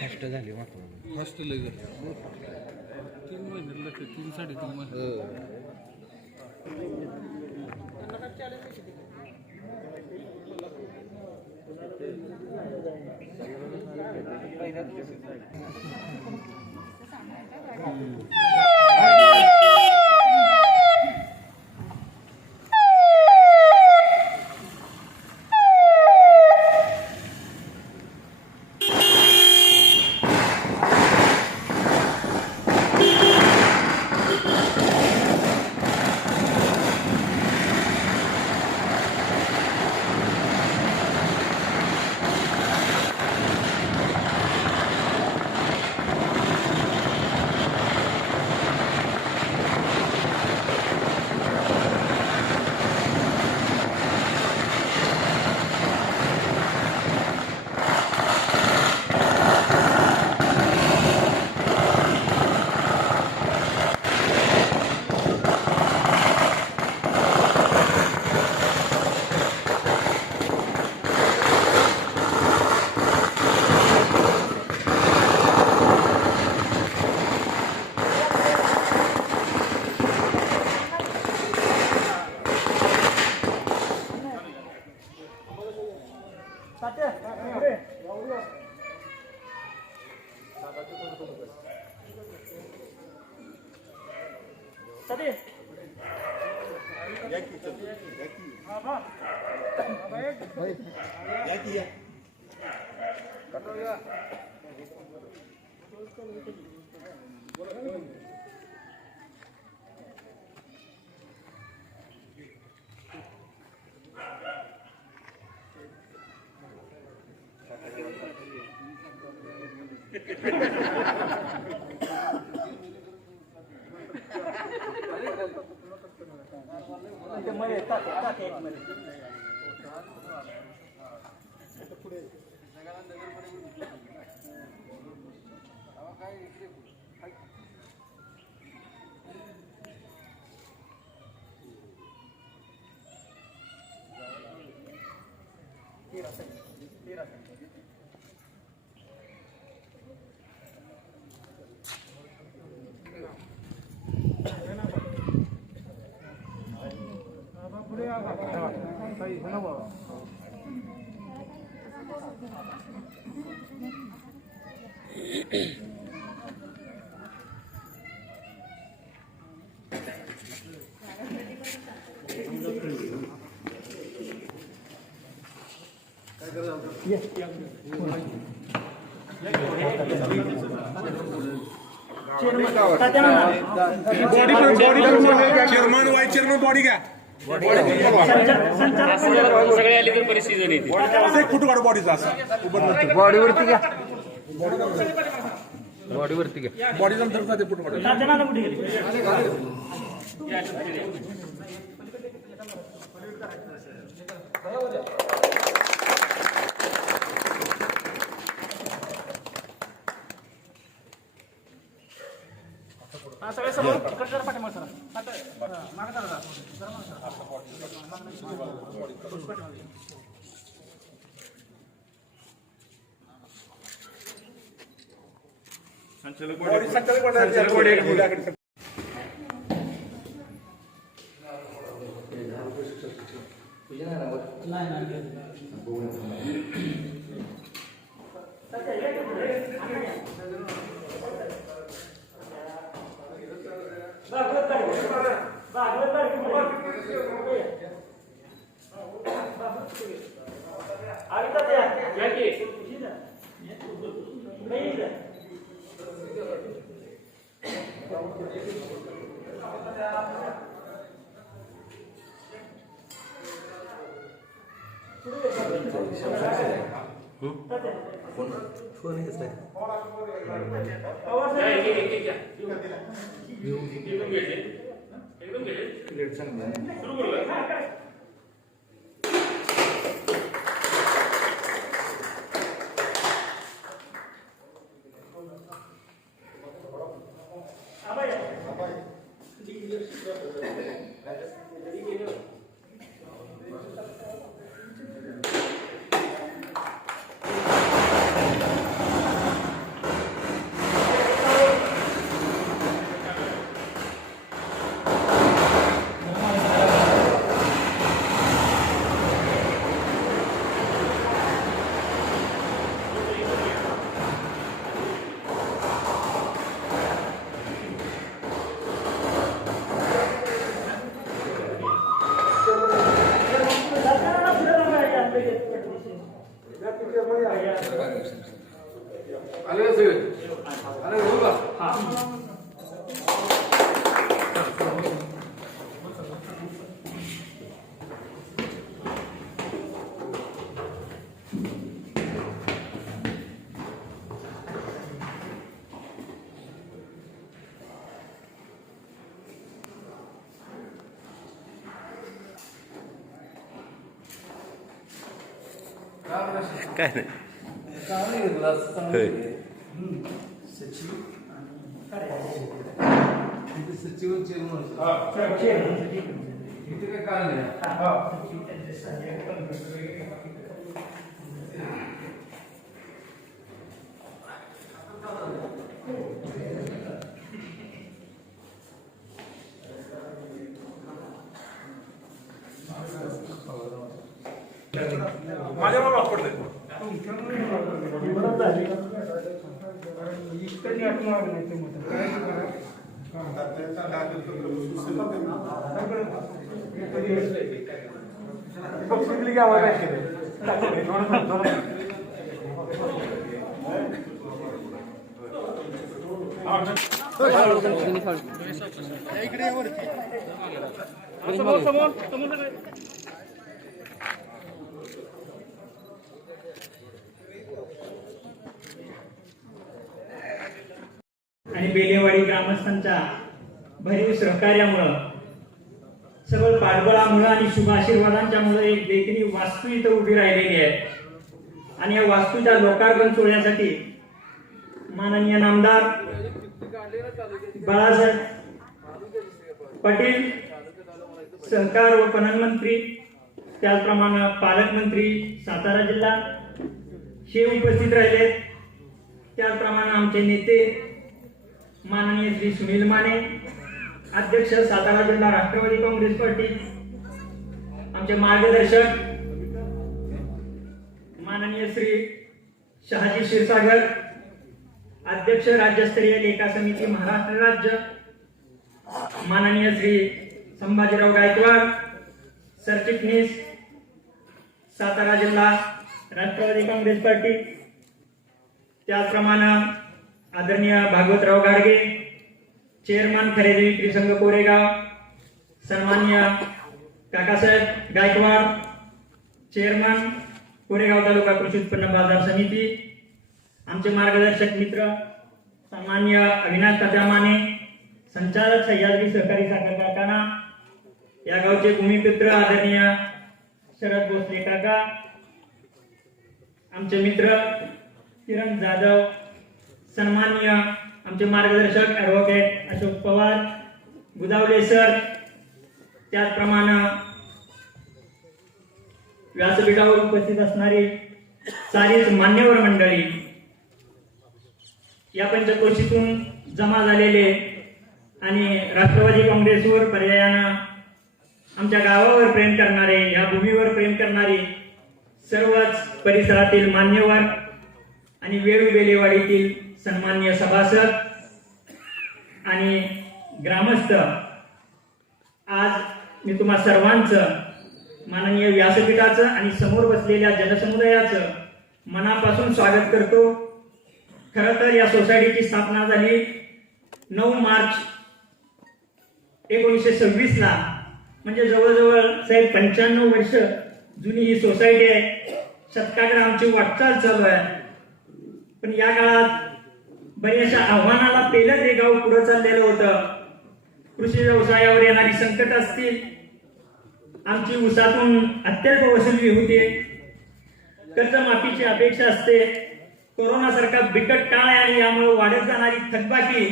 Fast झाली fast लय झाली 3 महिने 3-3.5 महिने चेअरमन वाईस चेअरमन बॉडी घ्या सगळे आले तर परिस्थिती येते एक फुट काढू बॉडीचा असं बॉडीवरती घ्या बॉडीवरती घ्या बॉडी नंतर का ते फुट काढू सगळे समोर इकडच्या पाठीमागे सर मागे चला संचालक बॉडी फोन कसं आलं का सगळं? आलं का? बोला. काय नाही चांगलं आहे तुला, चांगलं आहे. इथे सचिव चेअरमन इथे काय कारण आहे? माझ्यावर वापरले समोर समोर समोर आणि बेलेवाडी ग्रामस्थांच्या भरीव सहकार्यामुळं सगळं पाठबळामुळं आणि शुभ आशीर्वादांच्यामुळे एक देखणी वास्तू इथं उभी राहिलेली आहे. आणि या वास्तूच्या लोकार्पण सोहळ्यासाठी माननीय नामदार बाळासाहेब पाटील, सहकार व पणन मंत्री, त्याचप्रमाणे पालकमंत्री सातारा जिल्हा हे उपस्थित राहिले. त्याचप्रमाणे आमचे नेते माननीय श्री सुनील माने, अध्यक्ष सातारा जिल्हा राष्ट्रवादी काँग्रेस पार्टी, आमचे मार्गदर्शक माननीय श्री शहाजी क्षीरसागर, अध्यक्ष राज्यस्तरीय लेखा समिती महाराष्ट्र राज्य, माननीय श्री संभाजीराव गायकवाड, सरचिटणीस सातारा जिल्हा राष्ट्रवादी काँग्रेस पार्टी, त्याचप्रमाणे आदरणीय भागवतराव गाडगे, चेअरमन खरेदी विक्री संघ कोरेगाव, सन्मान्य काकासाहेब गायकवाड, चेअरमन कोरेगाव तालुका कृषी उत्पन्न बाजार समिती, आमचे मार्गदर्शक मित्र सन्मान्य अविनाश तात्या माने, संचालक सह्याद्री सहकारी साखर कारखाना, या गावचे भूमिपुत्र आदरणीय शरद भोसले काका, आमचे मित्र किरण जाधव, सन्मान्य आमचे मार्गदर्शक ॲडव्होकेट अशोक पवार, गुदावले सर, त्याचप्रमाणे व्यासपीठावर उपस्थित असणारी सारीच मान्यवर मंडळी, या पंचकोशीतून जमा झालेले आणि राष्ट्रवादी काँग्रेसवर पर्यायानं आमच्या गावावर प्रेम करणारे, या भूमीवर प्रेम करणारे सर्वच परिसरातील मान्यवर आणि वेळुबेलेवाडीतील सन्मान्य सभासद आणि ग्रामस्थ, आज मी तुम्हा सर्वांचं माननीय व्यासपीठाचं आणि समोर बसलेल्या जनसमुदायाचं मनापासून स्वागत करतो. खरं तर या सोसायटीची स्थापना झाली 9 मार्च 1926 ला, म्हणजे जवळजवळ साहेब 95 वर्ष जुनी ही सोसायटी आहे. शतकाकडे आमची वाटचाल चालू आहे. पण या काळात बऱ्याचशा आव्हानाला पेलत हे गाव पुढे चाललेलं होतं. कृषी व्यवसायावर येणारी संकट असतील, आमची ऊसातून अत्यल्प वसुली होते, कर्जमाफीची अपेक्षा असते, कोरोना सारखा बिकट काळ आहे आणि यामुळे वाढत जाणारी थकबाकी,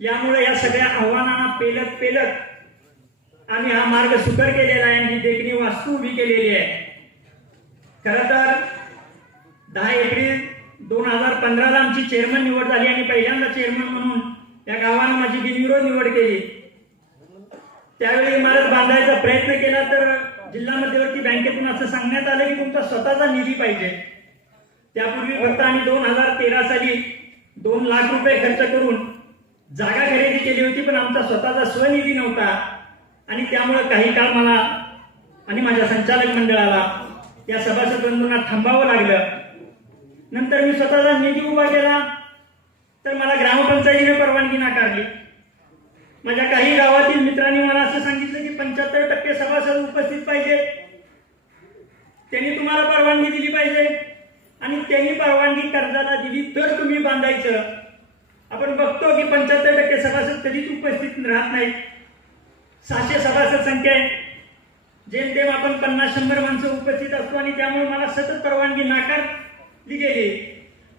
यामुळे या सगळ्या आव्हानांना पेलत पेलत आम्ही हा मार्ग सुकर केलेला आहे आणि देखणी वास्तू उभी केलेली आहे. खरं तर 10 एप्रिल 2015 ला आमची चेअरमन निवड झाली आणि पहिल्यांदा चेअरमन म्हणून या गावानं माझी बिनविरोध निवड केली. त्यावेळी इमारत बांधायचा प्रयत्न केला तर जिल्हा मध्यवर्ती बँकेतून असं सांगण्यात आलं की तुमचा स्वतःचा निधी पाहिजे. त्यापूर्वी फक्त आम्ही 2013 साली 2 लाख रुपये खर्च करून जागा खरेदी केली होती, पण आमचा स्वतःचा स्वनिधी नव्हता. आणि त्यामुळे काही काळ मला आणि माझ्या संचालक मंडळाला या सभासद बंधूंना थांबावं लागलं. नंतर मी स्वतःचा निधी उभा केला तर मला ग्रामपंचायतीने परवानगी नाकारली. माझ्या काही गावातील मित्रांनी मला असं सांगितलं की 75% सभासद उपस्थित पाहिजे, त्यांनी तुम्हाला परवानगी दिली पाहिजे आणि त्यांनी परवानगी कर्जाला दिली तर तुम्ही बांधायचं. आपण बघतो की 75% सभासद कधीच उपस्थित राहत नाहीत. 600 सभासद संख्या आहे, जेमतेम आपण 50-100 माणसं उपस्थित असतो आणि त्यामुळे मला सतत परवानगी नाकारली गेली.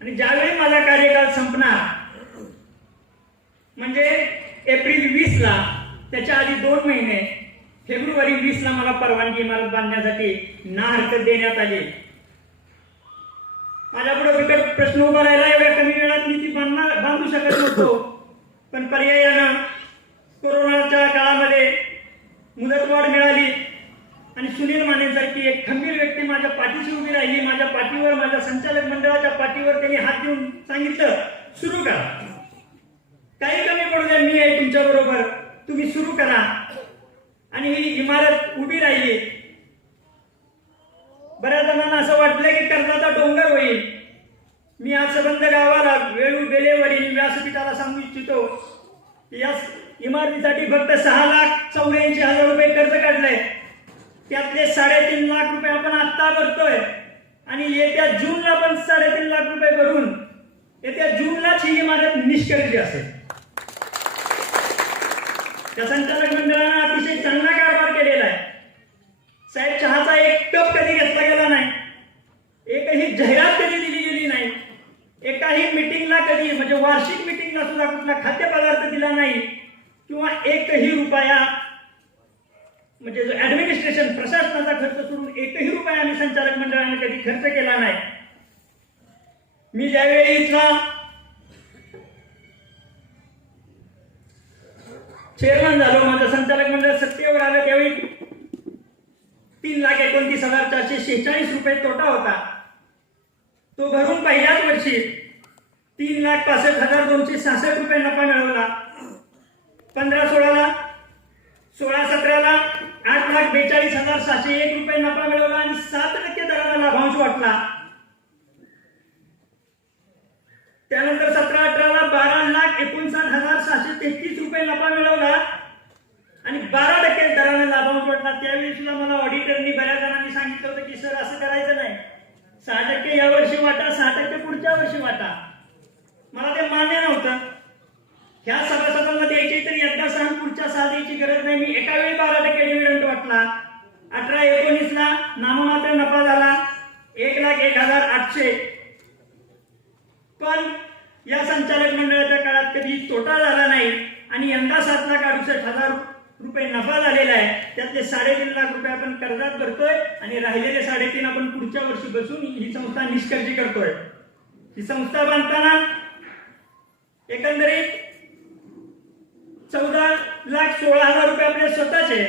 आणि ज्यावेळी माझा कार्यकाल संपणार म्हणजे एप्रिल 20 ला, त्याच्या आधी 2 महिने फेब्रुवारी 20 ला मला परवानगी इमारत बांधण्यासाठी ना हरकत देण्यात आली. माझ्यापुढे बिकट प्रश्न उभा राहिला. एवढ्या कमी वेळात मी ती बांधू शकत नव्हतो, पण पर्यायानं कोरोनाच्या काळामध्ये मुदतवाढ मिळाली आणि सुनील मानेसारखी एक खंबीर व्यक्ती माझ्या पाठीशी उभी राहिली. माझ्या पाठीवर, माझ्या संचालक मंडळाच्या पाठीवर त्यांनी हात देऊन सांगितलं, सुरू करा, काही कमी पडू द्या, मी आहे तुमच्या बरोबर, तुम्ही सुरू करा. आणि ही इमारत उभी राहिली. बऱ्याच जणांना असं वाटलं की कर्जाचा डोंगर होईल. मी आज संबंध गावाला वेळेवरील व्यासपीठाला सांगू इच्छितो की या इमारतीसाठी फक्त 6,84,000 रुपये कर्ज काढलंय. त्यातले 3.5 लाख रुपये आपण आत्ता भरतोय आणि येत्या जूनला पण 3.5 लाख रुपये भरून येत्या जूनलाच ही इमारत निष्कर्षी असेल. त्या संचालक मंडळानं अतिशय चांगला कारभार केलेला आहे. साहेब, चहाचा एक कप कधी घेतला गेला नाही, एकही जाहिरात कधी दिली गेली नाही, एकाही मिटिंगला कधी म्हणजे वार्षिक मिटिंगला सुद्धा कुठला खाद्यपदार्थ दिला नाही किंवा एकही रुपया म्हणजे जो ऍडमिनिस्ट्रेशन प्रशासनाचा खर्च सोडून एकही रुपया आम्ही संचालक मंडळाने कधी खर्च केला नाही. मी ज्यावेळी इथला चेअरमन झालो, माझं संचालक मंडळ सत्तेवर आलं, त्यावेळी 3,29,446 रुपये तोटा होता. तो भरून पहिल्याच वर्षी 3,65,266 रुपये नफा मिळवला. 15-16ला, 16-17ला 8,42,701 रुपये नफा मिळवला आणि 7% दराने लाभांश वाटला. त्यानंतर 17-18ला 12,59,733 रुपये नफा मिळवला आणि 12% दराने लाभांश वाटला. त्यावेळी सुद्धा मला ऑडिटरनी बऱ्याच जणांनी सांगितलं होतं की सर असं करायचं नाही, 6% या वर्षी वाटा, 6% पुढच्या वर्षी वाटा. मला ते मान्य नव्हतं. ह्या सभासदांना द्यायची तर एकदा 6 पुढच्या 6 द्यायची गरज नाही. मी एका वेळी 12% डिव्हिडंड वाटला. 18-19ला नाममात्र नफा झाला 1,01,800. पण या संचालक मंडळाच्या काळात कधी तोटा झाला नाही आणि यंदा 7,68,000 रुपये नफा झालेला आहे. त्यातले 3.5 लाख रुपये आपण कर्जात भरतोय आणि राहिलेले 3.5 आपण पुढच्या वर्षी बसून ही संस्था निष्कर्षी करतोय. ही संस्था बांधताना एकंदरीत 14,16,000 रुपये आपले स्वतःचे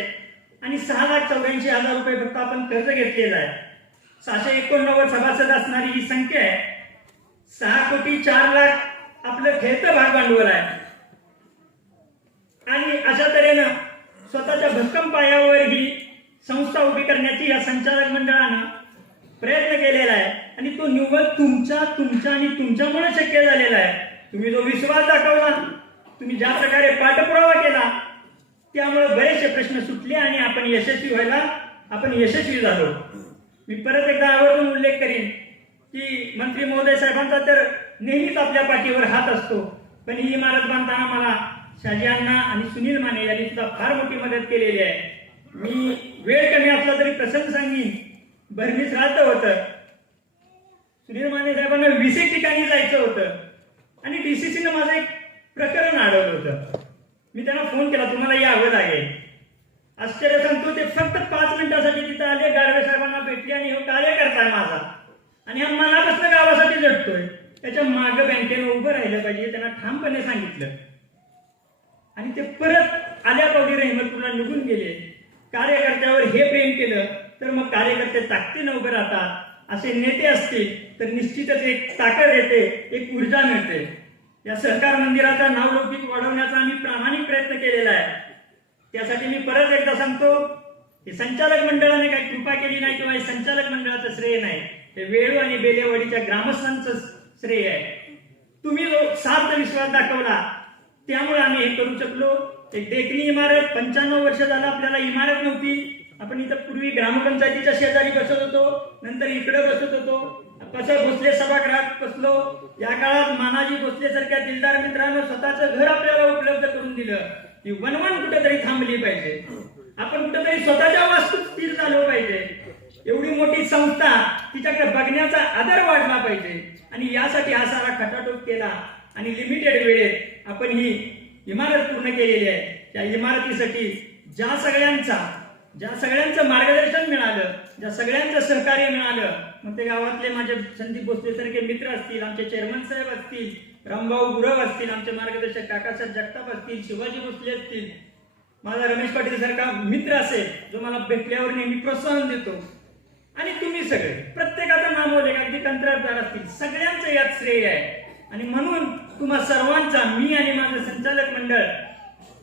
आणि 6,84,000 रुपये फक्त आपण कर्ज घेतलेलं आहे. 689 सभासद असणारी ही संख्या आहे. 6,04,00,000 आपलं खेळतं भाग भांडवल आहे. आणि अशा तऱ्हेनं स्वतःच्या भक्कम पायावर ही संस्था उभी करण्याची या संचालक मंडळानं प्रयत्न केलेला आहे आणि तो निव्वळ तुमच्या आणि तुमच्यामुळे शक्य झालेला आहे. तुम्ही जो विश्वास दाखवला, तुम्ही ज्या प्रकारे पाठपुरावा केला, त्यामुळे बरेचसे प्रश्न सुटले आणि आपण यशस्वी झालो. मी परत एकदा आवर्जून उल्लेख करीन की मंत्री महोदय साहेबांचा तर नेहमीच आपल्या पाठीवर हात असतो, पण ही इमारत बांधताना मला शाजी अण्णा आणि सुनील माने यांनी सुद्धा फार मोठी मदत केलेली आहे. मी वेळ कमी असला तरी प्रसंग सांगीन, भरणीच राहतं होतं. सुनील माने साहेबांना 20 ठिकाणी जायचं होतं आणि DCCनं माझं एक प्रकरण अडवलं होतं. मी त्यांना फोन केला, तुम्हाला यावं लागेल. आश्चर्य सांगतो, ते फक्त 5 मिनिटासाठी तिथं आले, गाडवे साहेबांना भेटले आणि हे कार्यकर्ता आहे माझा आणि हा मनापासून गावासाठी झटतोय, त्याच्या मागं बँकेनं उभं राहिलं पाहिजे, त्यांना ठामपणे सांगितलं. आणि ते परत आल्या पावली रहिमतपूरला निघून गेले. कार्यकर्त्यावर हे प्रेम केलं तर मग कार्यकर्ते ताकदीनं उभे राहतात. असे नेते असतील तर निश्चितच एक ताकद येते, एक ऊर्जा मिळते. या सहकार मंदिराचा नावलौकिक वाढवण्याचा आम्ही प्रामाणिक प्रयत्न केलेला आहे. त्यासाठी मी परत एकदा सांगतो, की संचालक मंडळाने काही कृपा केली नाही किंवा संचालक मंडळाचं श्रेय नाही. हे वेळू आणि बेलेवाडीच्या ग्रामस्थांचं श्रेय आहे. तुम्ही जो सार्थ विश्वास दाखवला त्यामुळे आम्ही हे करू शकलो. एक देखणी इमारत 95 वर्ष झालं आपल्याला इमारत नव्हती. आपण इथं पूर्वी ग्रामपंचायतीच्या शेजारी बसत होतो, नंतर इकडे बसत होतो, कसं भोसले सभागृहात बसलो. या काळात मानाजी भोसले सारख्या दिलदार मित्रांनो स्वतःचं घर आपल्याला उपलब्ध करून दिलं. ही वनवन कुठेतरी थांबली पाहिजे. आपण कुठेतरी स्वतःच्या वास्तूत स्थिर झालो पाहिजे. एवढी मोठी संस्था तिच्याकडे बघण्याचा आदर वाढला पाहिजे आणि यासाठी हा सारा खटाटोप केला आणि लिमिटेड वेळेत आपण ही इमारत पूर्ण केलेली आहे. त्या इमारतीसाठी ज्या सगळ्यांचं मार्गदर्शन मिळालं, ज्या सगळ्यांचं सहकार्य मिळालं, मग ते गावातले माझे संदीप भोसले सारखे मित्र असतील, आमचे चेअरमन साहेब असतील, रामभाऊ गुरव असतील, आमचे मार्गदर्शक काकासाहेब जगताप असतील, शिवाजी भोसले असतील, माझा रमेश पाटील सारखा मित्र असेल जो मला भेटल्यावर नेहमी प्रोत्साहन देतो, आणि तुम्ही सगळे प्रत्येकाचं नाव ओळख, अगदी कंत्राटदार असतील, सगळ्यांचं यात श्रेय आहे. आणि म्हणून तुम्हा सर्वांचा मी आणि माझं संचालक मंडळ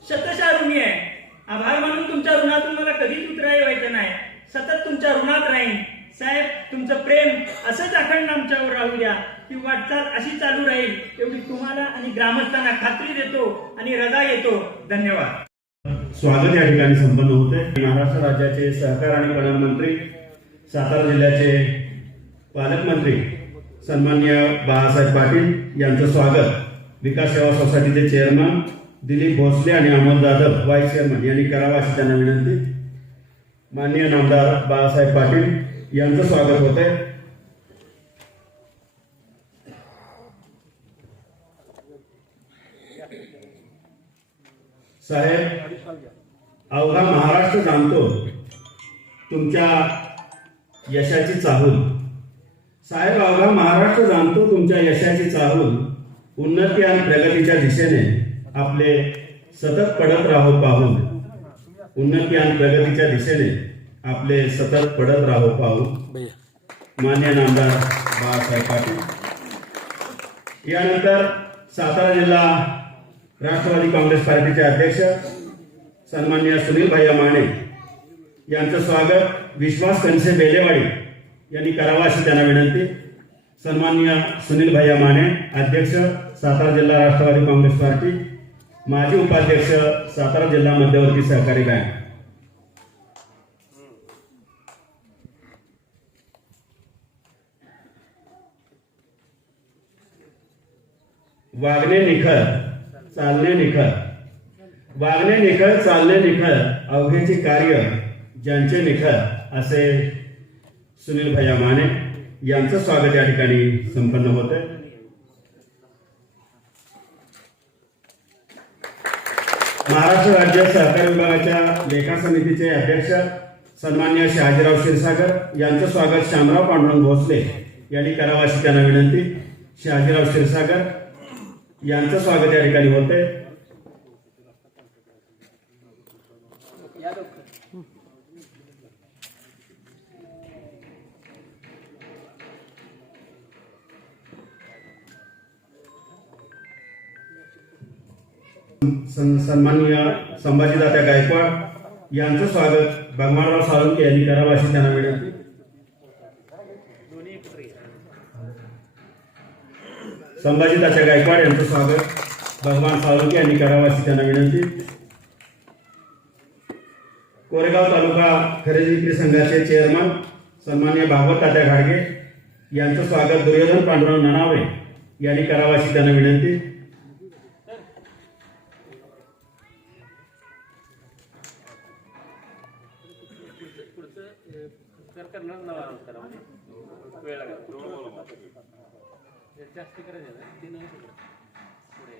शतशः ऋणी आहे. आभार मानून तुमच्या ऋणातून मला कधीच उतराई व्हायचं नाही. सतत तुमच्या ऋणात राहीन. साहेब तुमचं प्रेम असंच अखंड आमच्यावर राहू द्या. ही वाटचाल अशी चालू राहील एवढी तुम्हाला आणि ग्रामस्थांना खात्री देतो आणि रजा घेतो. धन्यवाद. स्वागत या ठिकाणी संपन्न होते. महाराष्ट्र राज्याचे सहकार आणि पणन मंत्री, सातारा जिल्ह्याचे पालकमंत्री सन्माननीय बाळासाहेब पाटील यांचं स्वागत विकास सेवा सोसायटीचे चेअरमन दिलीप भोसले आणि अमोल जाधव व्हाईस चेअरमन यांनी करावं अशी त्यांना विनंती. माननीय नामदार बाळासाहेब पाटील यांचं स्वागत होते. साहेब, अवघा महाराष्ट्र जाणतो तुमच्या यशाची चाहूल. साहेब, अवघा महाराष्ट्र जाणतो तुमच्या यशाची चाहूल. उन्नती आणि प्रगतीच्या दिशेने आपले सतत पडत राहो पाहून. उन्नती आणि प्रगतीच्या दिशेने आपले सतत पडत राहो पाहून. मान्य नामदार बाळासाहेब पाटील. यानंतर सातारा जिल्हा राष्ट्रवादी काँग्रेस पार्टीचे अध्यक्ष सन्माननीय सुनील भैया माने यांचं स्वागत विश्वास कनसे बेलेवाडी यांनी करावं अशी त्यांना विनंती. सन्माननीय सुनील भैया माने, अध्यक्ष सातारा जिल्हा राष्ट्रवादी काँग्रेस पार्टी, माजी उपाध्यक्ष सातारा जिल्हा मध्यवर्ती सहकारी बँक. वागणे निखळ, चालणे निखळ. वागणे निखळ, चालणे निखळ, अवघेचे कार्य ज्यांचे निखळ, असे सुनील भैया माने यांचं स्वागत या ठिकाणी संपन्न होत आहे. महाराष्ट्र राज्य सहकारी विभागाच्या लेखा समितीचे अध्यक्ष सन्माननीय शहाजीराव क्षीरसागर यांचं स्वागत श्यामराव पांडुरंग भोसले यांनी करावं अशी त्यांना विनंती. शहाजीराव क्षीरसागर यांचं स्वागत या ठिकाणी होते. सन्माननीय संभाजीदादा गायकवाड यांचं स्वागत भगवानराव साळुंके यांनी करावं अशी त्यांना विनंती. संभाजीदादा गायकवाड यांचं स्वागत भगवान साळुंके यांनी करावं अशी त्यांना विनंती. कोरेगाव तालुका खरेदी विक्री संघाचे चेअरमन सन्माननीय भागवत तात्या घाडगे यांचं स्वागत दुर्योधन पांडुरंग ननावे यांनी करावं अशी त्यांना विनंती.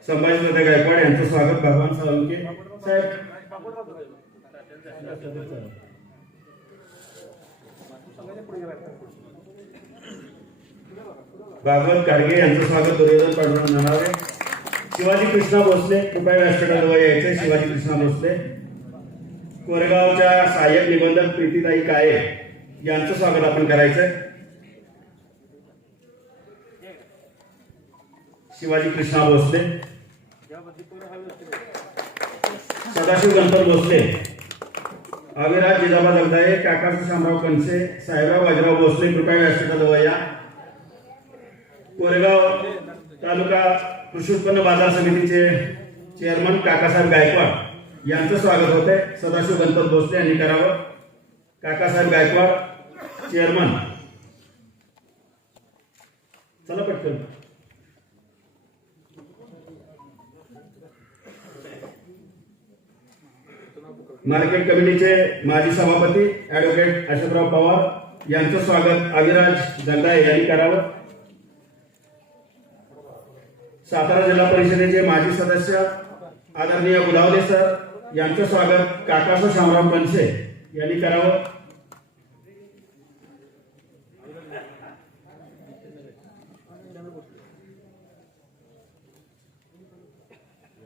संभाजीदादा गायकवाड यांचं स्वागत भगवान साळुंके साहेब. भागवत गाडगे यांचं स्वागत दुर्योधन पांडुरंग ननावे. शिवाजी कृष्णा भोसले कृपया व्यासपीठाजवळ यायचे. शिवाजी कृष्णा भोसले. कोरेगावच्या सहाय्यक निबंधक प्रीतीताई काळे यांचं स्वागत आपण करायचंय. शिवाजी कृष्णा भोसले. सदाशिव गणपत भोसले अविराज जिजाबा जगदाळे, काकासाहेब शामराव कणसे, साहेबराव बाजीराव भोसले कृपया व्यासपीठाजवळ या. कोरेगाव तालुका कृषी उत्पन्न बाजार समितीचे चेअरमन काकासाहेब गायकवाड यांचं स्वागत होते. सदाशिव गणपत भोसले यांनी करावं. काकासाहेब गायकवाड चेअरमन, चला पटकन. मार्केट कमिटीचे माजी सभापती ऍडव्होकेट अशोकराव पवार यांचं स्वागत अविराज जगदाळे यांनी करावं. सातारा जिल्हा परिषदेचे माजी सदस्य आदरणीय गुलावले सर यांचं स्वागत काकासाहेब शामराव कणसे यांनी करावं.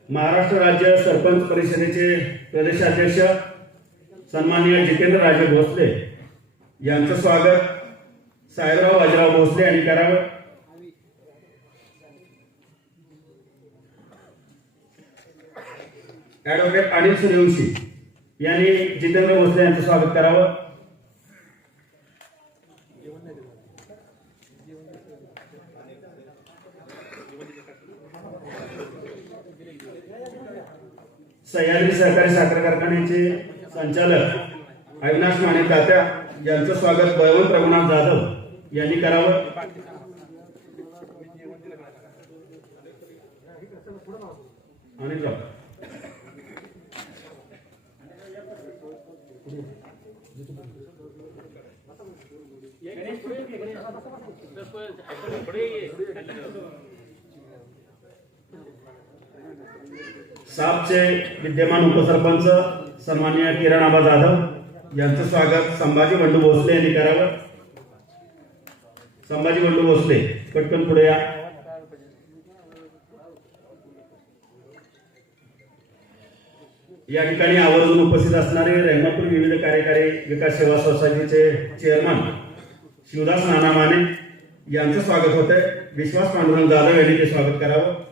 महाराष्ट्र राज्य सरपंच परिषदेचे प्रदेशाध्यक्ष सन्माननीय जितेंद्र राजे भोसले यांचं स्वागत साहेबराव बाजीराव भोसले यांनी करावं. ऍडव्होकेट अनिल सूर्यवंशी यांनी जितेंद्र भोसले यांचं स्वागत करावं. सह्याद्री सहकारी साखर कारखान्याचे संचालक अविनाश माने तात्या यांचं स्वागत बळवंत रघुनाथ जाधव यांनी करावं. आणि सापचे विद्यमान उपसरपंच सन्माननीय किरण आबा जाधव यांचं स्वागत संभाजी बंडू भोसले यांनी करावं. संभाजी बंडू भोसले पटकन पुढे या. या ठिकाणी आवर्जून उपस्थित असणारे रहमतपूर विविध कार्यकारी विकास सेवा सोसायटीचे चेअरमन शिवदास नाना माने यांचं स्वागत होते. विश्वास पांडुरंग जाधव यांनी ते स्वागत करावं.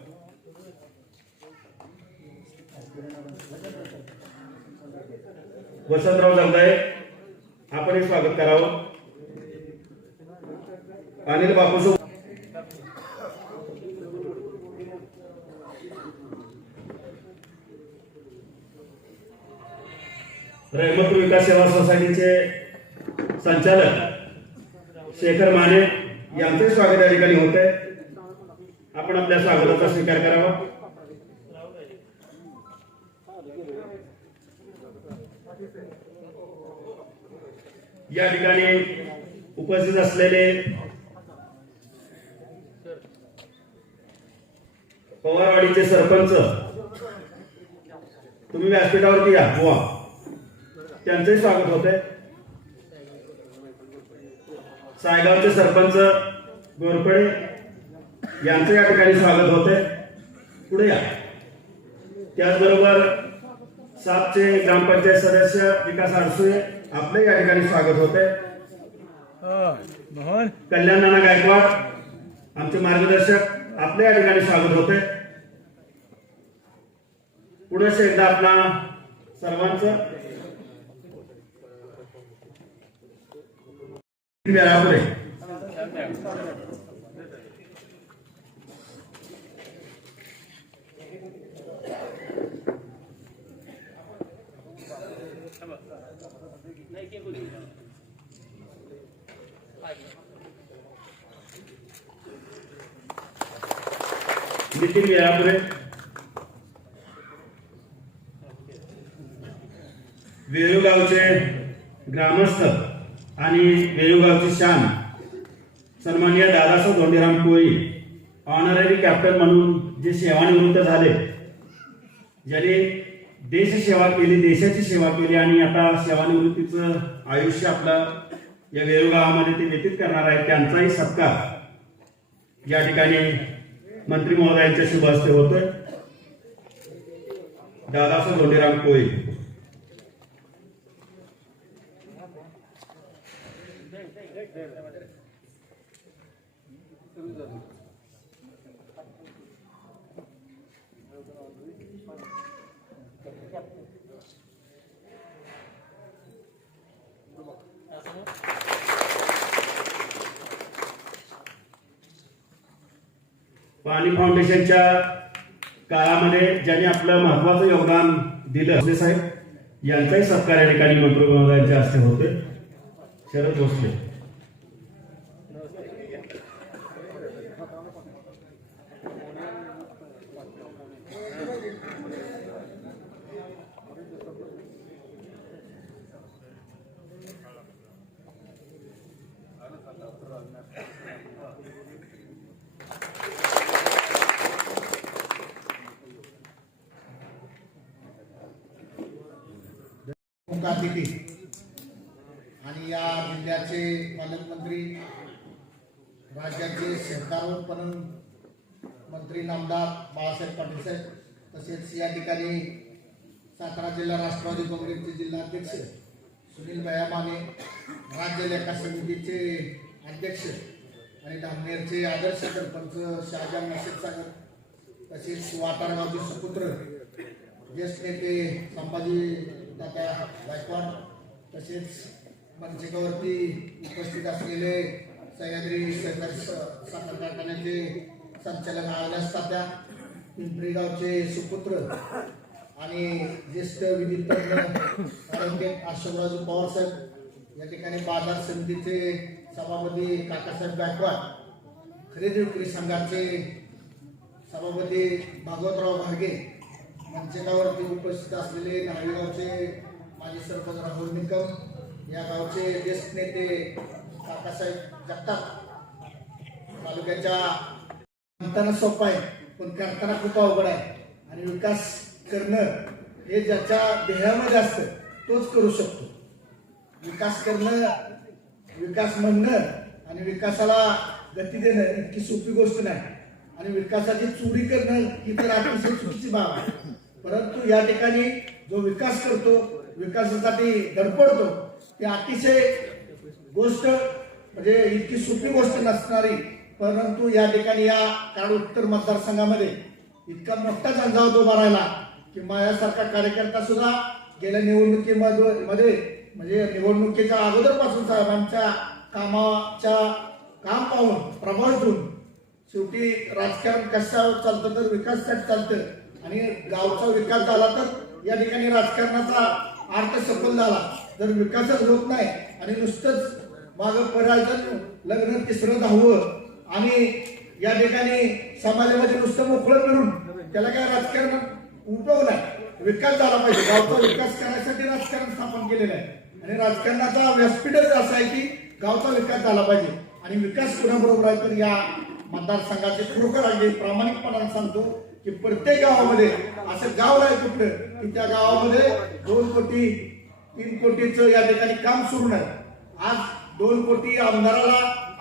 वसंतराव जगदाळे आपण स्वागत करावं. अनिल बापूसो रहमतपूर विकास सेवा सोसायटीचे संचालक शेखर माने यांचे स्वागत या ठिकाणी होते. आपण आपल्या स्वागताचा स्वीकार करावा. या ठिकाणी उपस्थित असलेले पवारवाडीचे सरपंच तुम्ही व्यासपीठावरती या बुवा, त्यांचंही स्वागत होते. सायगावचे सरपंच गोरपडे यांचं या ठिकाणी स्वागत होते. पुढे या. त्याचबरोबर सापचे ग्रामपंचायत सदस्य विकास आडसुळे आपले या ठिकाणी स्वागत होते. कल्याण नाना गायकवाड आमचे मार्गदर्शक आपले या ठिकाणी स्वागत होते. पुढे एकदा आपला सर्वांचं वेळापुरे नितीन वेळापुरे वेळूगावचे ग्रामस्थ आणि वेळूगावची शान सन्माननीय दादासाहेब धोंडीराम कोळी ऑनररी कॅप्टन म्हणून जे सेवानिवृत्त झाले, ज्यांनी देशसेवा केली, देशाची सेवा केली आणि आता सेवानिवृत्तीचं आयुष्य आपलं या वेळूगावामध्ये ते व्यतीत करणार आहे, त्यांचाही सत्कार या ठिकाणी मंत्री महोदयांच्या शुभ हस्ते होतोय. दादासाहेब धोंडीराम कोळी पाणी फाउंडेशनच्या काळामध्ये ज्यांनी आपलं महत्वाचं योगदान दिलं भोसले साहेब यांचाही सत्कार या ठिकाणी मंत्री महोदयांच्या हस्ते होते. शरद भोसले. मुख्यातिथी आणि या जिल्ह्याचे पालकमंत्री, राज्याचे सहकार उत्पन्न मंत्री नामदार बाळासाहेब पाटील साहेब, तसेच या ठिकाणी सातारा जिल्हा राष्ट्रवादी काँग्रेसचे जिल्हाध्यक्ष सुनील भैया माने, राज्य लेखा समितीचे अध्यक्ष आणि धामनेरचे आदर्श सरपंच शहाजान नशीब सागर, तसेच वाटारगावचे सुपुत्र ज्येष्ठ नेते संभाजी दादा गायकवाड, तसेच मंचकावरती उपस्थित असलेले सह्याद्री सहकारी साखर कारखान्याचे संचालक आळस तात्या, पिंपरी गावचे सुपुत्र आणि ज्येष्ठ विधी तज्ञ ॲडव्होकेट अशोकराव पवार साहेब, या ठिकाणी बाजार समितीचे सभापती काकासाहेब गायकवाड, खरेदी विक्री संघाचे सभापती भागवतराव घाडगे, मंचकावरती उपस्थित असलेले नावेगावचे माजी सरपंच राहुल निकम, या गावचे ज्येष्ठ नेते काकासाहेब जगताप. तालुक्याच्या म्हणताना सोपं आहे पण करताना खूप अवघड आहे आणि विकास करणं हे ज्याच्या ध्येयामध्ये असतं तोच करू शकतो. विकास करणं, विकास म्हणणं आणि विकासाला गती देणं इतकी सोपी गोष्ट नाही आणि विकासाची चोरी करणं ही तर अतिशय चुकीची बाब आहे. परंतु या ठिकाणी जो विकास करतो, विकासासाठी धडपडतो, ती अतिशय गोष्ट म्हणजे इतकी सोपी गोष्ट नसणारी, परंतु या ठिकाणी या काळ उत्तर मतदारसंघामध्ये इतका मोठा झंझावात उभा राहिला की माझ्यासारखा कार्यकर्ता सुद्धा गेल्या निवडणुकीमध्ये म्हणजे निवडणुकीच्या अगोदरपासून साहेबांच्या काम पाहून प्रभावित होऊन शेवटी राजकारण कशावर चालतं तर विकासासाठी चालतं आणि गावचा विकास झाला तर या ठिकाणी राजकारणाचा अर्थ सफल झाला. जर विकासच होत नाही आणि नुसतंच मागं पडायचं, लग्न तिसरं 10वं आणि या ठिकाणी समाजामध्ये नुसतं मोकळं फिरून त्याला काय राजकारण उपयोग नाही. विकास झाला पाहिजे. गावचा विकास करण्यासाठी राजकारण स्थापन केलेलं आहे आणि राजकारणाचा व्यासपीठच असा आहे की गावचा विकास झाला पाहिजे आणि विकास कोणाबरोबर आहे तर या मतदारसंघाचे खरोखर अगदी प्रामाणिकपणाने सांगतो की प्रत्येक गावामध्ये असं गाव नाही कुठलं की त्या गावामध्ये 2 कोटी 3 कोटीचं या ठिकाणी काम सुरू नाही. आज 2 कोटी आमदाराला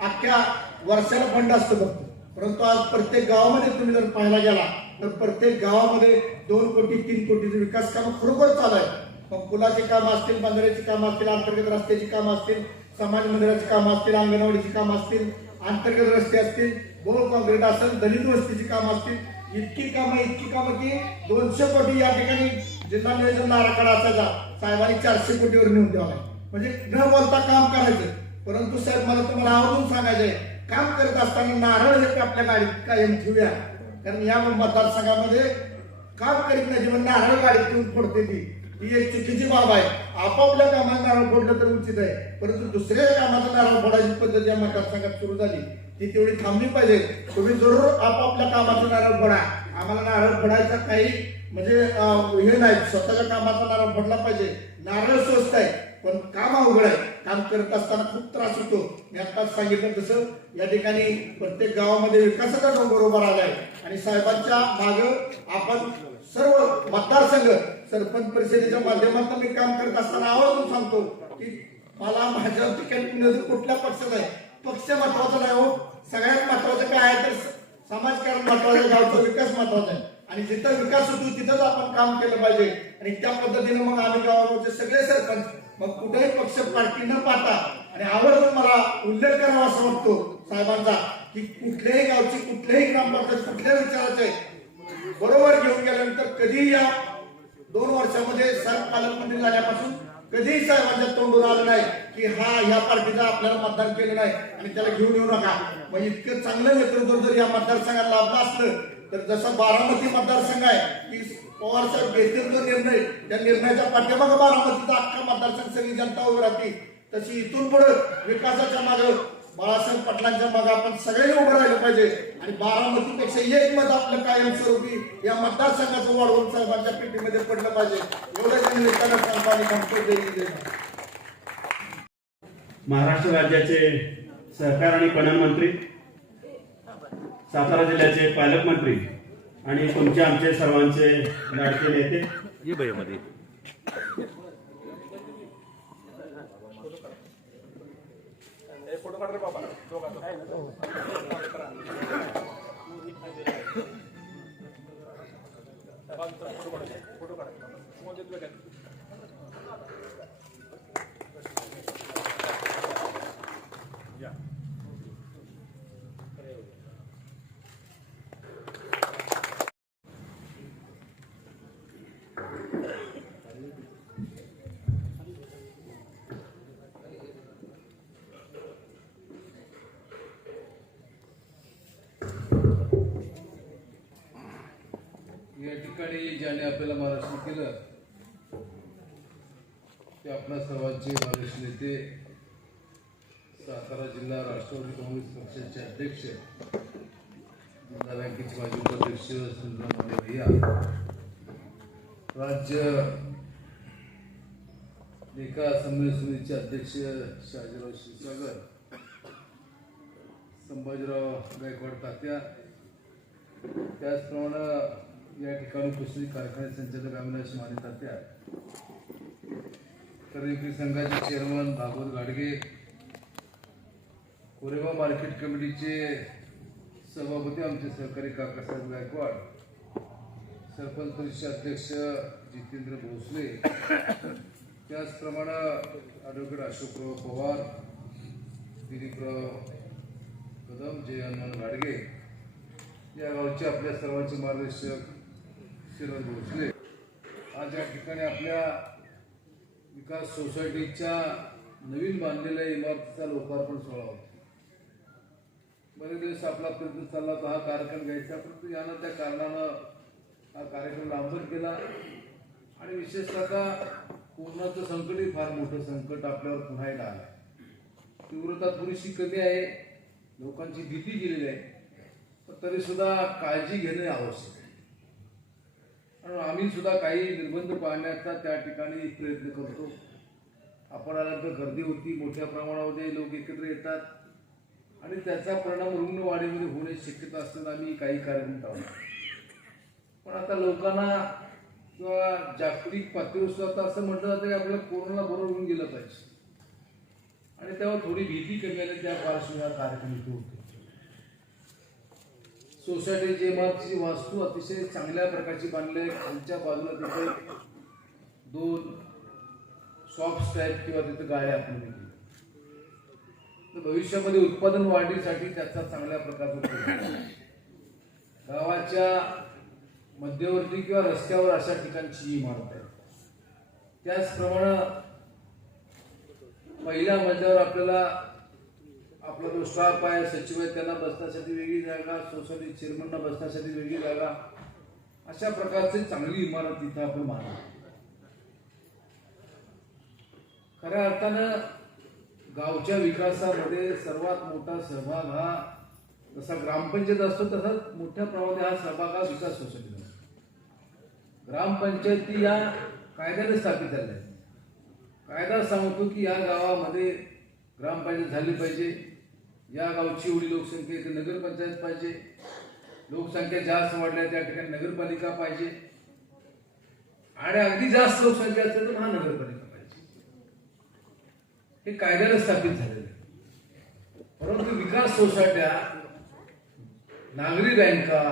अख्ख्या वर्षाला फंड असतो फक्त, परंतु आज प्रत्येक गावामध्ये तुम्ही जर पाहायला गेला तर प्रत्येक गावामध्ये 2 कोटी 3 कोटीचे विकास कामं खरोखर चालू आहे. मग पुलाची कामं असतील, बंधाऱ्याची कामं असतील, अंतर्गत रस्त्याची कामं असतील, समाज मंदिराची कामं असतील, अंगणवाडीची कामं असतील, अंतर्गत रस्ते असतील, गोल कॉन्क्रीट असेल, दलित वस्तीची कामं असतील, इतकी कामं की 200 कोटी या ठिकाणी जिल्हा नियोजन आराखडा असायचा, साहेबांनी 400 कोटीवर नेऊन द्यावा. म्हणजे न बोलता काम करायचं. परंतु साहेब मला तुम्हाला आवर्जून सांगायचंय, काम करत असताना नारळ हे आपल्या गाडीत कायम ठेवूया, कारण या मतदारसंघामध्ये काम करीत नाही जेव्हा नारळ गाडीत ठेवून फोडते ही एक चुकीची बाब आहे. आपापल्या कामाला नारळ फोडलं तर उचित आहे, परंतु दुसऱ्या कामाचा नारळ फोडायची पद्धत या मतदारसंघात सुरू झाली ती तेवढी थांबली पाहिजे. तुम्ही जरूर आपापल्या कामाचा नारळ फोडा. आम्हाला नारळ फोडायचा काही म्हणजे हे नाही, स्वतःच्या कामाचा नारळ फोडला पाहिजे. नारळ स्वस्त आहे पण काम अवघड आहे. काम करत असताना खूप त्रास होतो. मी आताच सांगितलं तसं या ठिकाणी प्रत्येक गावामध्ये विकासाचा डोंगर उभा राहिलाय आणि साहेबांच्या मागं आपण सर्व मतदारसंघ सरपंच परिषदेच्या माध्यमातून मी काम करत असताना आवर्जून सांगतो की मला माझ्या ठिकाणी कुठल्या पक्षाचा आहे, पक्ष महत्वाचा नाही हो. सगळ्यात महत्वाचं काय आहे तर समाजकारण महत्वाचं, गावचा विकास महत्वाचा आहे आणि जिथं विकास होतो तिथंच आपण काम केलं पाहिजे. आणि त्या पद्धतीने मग आम्ही गावावरचे सगळे सरपंच मग कुठेही पक्ष पार्टी न पाहता आणि आवर्जून मला उल्लेख करावा असं वाटतो साहेबांचा की कुठल्याही गावची, कुठल्याही ग्रामपंचायत, कुठल्याही विचाराचे बरोबर घेऊन गेल्यानंतर कधी या 2 वर्षामध्ये साहेब पालकमंत्री झाल्यापासून कधीही साहेबांच्या तोंडून आलं नाही की ह्या पार्टीचं आपल्याला मतदान केलं नाही आणि त्याला घेऊन येऊ नका. मग इतकं चांगलं नेतृत्व जर या मतदारसंघात लाभलं असलं तर जसं बारामती मतदारसंघ आहे की पवार साहेब घेतील जो निर्णय त्या निर्णयाच्या पाठीमागं बारामतीचा अख्खा मतदारसंघ सगळी जनता उभी राहते, तशी इथून पुढे विकासाच्या मागे बाळासाहेब पाटलांच्या मागे आपण सगळ्यांनी उभं राहिलं पाहिजे आणि बारामतीपेक्षा एक मत आपलं कायमस्वरूपी या मतदारसंघाचं वाढवून साहेबांच्या पेटीमध्ये पडलं पाहिजे. एवढं निमित्तानं सांगतो आणि थांबतो. जय हिंद, जय महाराष्ट्र. महाराष्ट्र राज्याचे सहकार आणि पणन मंत्री, सातारा जिल्ह्याचे पालकमंत्री आणि तुमचे आमचे सर्वांचे लाडके नेते ये भैया मध्ये फोटो काढ रे बाबा दोघांचा. फोटो काढ. समोर देत बघा. या या ठिकाणी ज्याने आपल्याला महाराष्ट्र केलं ते आपल्या सर्वांचे महाराष्ट्र नेते, सातारा जिल्हा राष्ट्रवादी काँग्रेस पक्षाचे अध्यक्ष, जिल्हा बँकेचे माजी उपाध्यक्ष सुंदरमाने भैया, राज्य लेखा संमेलन समितीचे अध्यक्ष शहाजीराव क्षीरसागर, संभाजीराव गायकवाड तात्या, त्याचप्रमाणे या ठिकाणी उपस्थित कारखाने संचालक अविनाश माने तात्या, खरेदी संघाचे चेअरमन भागवत गाडगे, कोरेगाव मार्केट कमिटीचे सभापती आमचे सहकारी काकासाहेब गायकवाड, सरपंच परिषद अध्यक्ष जितेंद्र भोसले, त्याचप्रमाणे ॲडव्होकेट अशोकराव पवार, दिलीपराव कदम, जय हनुमान गाडगे, या गावचे आपल्या सर्वांचे मार्गदर्शक श्रीराज भोसले. आज या ठिकाणी आपल्या विकास सोसायटीच्या नवीन बांधलेल्या इमारतीचा लोकार्पण सोहळा होता. बरेच दिवस आपला प्रयत्न चालला होता हा कार्यक्रम घ्यायचा, परंतु यानं त्या कारणानं हा कार्यक्रम लांबत गेला आणि विशेषतः का कोरोनाचं संकटही फार मोठं संकट आपल्यावर पुन्हा एकदा आलं. तीव्रता थोडीशी कमी आहे, लोकांची भीती गेलेली आहे, पण तरी सुद्धा काळजी घेणे आवश्यक आहे. आणि आम्ही सुद्धा काही निर्बंध पाळण्याचा त्या ठिकाणी प्रयत्न करतो. आपण आल्यानंतर गर्दी होती, मोठ्या प्रमाणामध्ये लोक एकत्र येतात आणि त्याचा परिणाम रुग्णवाढीमध्ये होण्याची शक्यता असताना आम्ही काही कार्यक्रम टाळतो. पण आता लोकांना किंवा जागतिक पातळीवर सुद्धा असं म्हटलं जातं की आपल्याला कोरोना बरोबर होऊन गेलं पाहिजे आणि तेव्हा थोडी भीती कमी आली. त्या पार्श्वभूमीवर कार्यक्रम होतो. सोसायटीची इमारतीची वास्तू अतिशय चांगल्या प्रकारची बांधली. खालच्या बाजूला तिथे 2 शॉप्स टाईप किंवा तिथे गाड्या आपण दिली. तर भविष्यामध्ये उत्पादन वाढीसाठी त्याचा चांगल्या प्रकारचा उपयोग आहे. गावाच्या मध्यवर्ती किंवा रस्त्यावर अशा ठिकाणची इमारत आहे. त्याचप्रमाणे पहिल्या मजल्यावर आपल्याला आपला जो स्टाफ आहे, सचिव आहे, त्यांना बसण्यासाठी वेगळी जागा, सोसायटी चेअरमनना बसण्यासाठी वेगळी जागा, अशा प्रकारची चांगली इमारत तिथे आपण बांधली. खऱ्या अर्थानं गावच्या विकासामध्ये सर्वात मोठा सहभाग हा जसा ग्रामपंचायत असतो तसाच मोठ्या प्रमाणात हा सहभाग हा विकास सोसायटीचा असतो. ग्रामपंचायती या कायद्याने स्थापित झाल्या आहेत. कायदा सांगतो की या गावामध्ये ग्रामपंचायत झाली पाहिजे, या गावची एवढी लोकसंख्या इथे नगरपंचायत पाहिजे, लोकसंख्या जास्त वाढल्या त्या ठिकाणी नगरपालिका पाहिजे आणि अगदी जास्त लोकसंख्या असेल तर महानगरपालिका पाहिजे. हे कायद्याने स्थापित झालेलं आहे. परंतु विकास सोसायट्या, नागरी बँका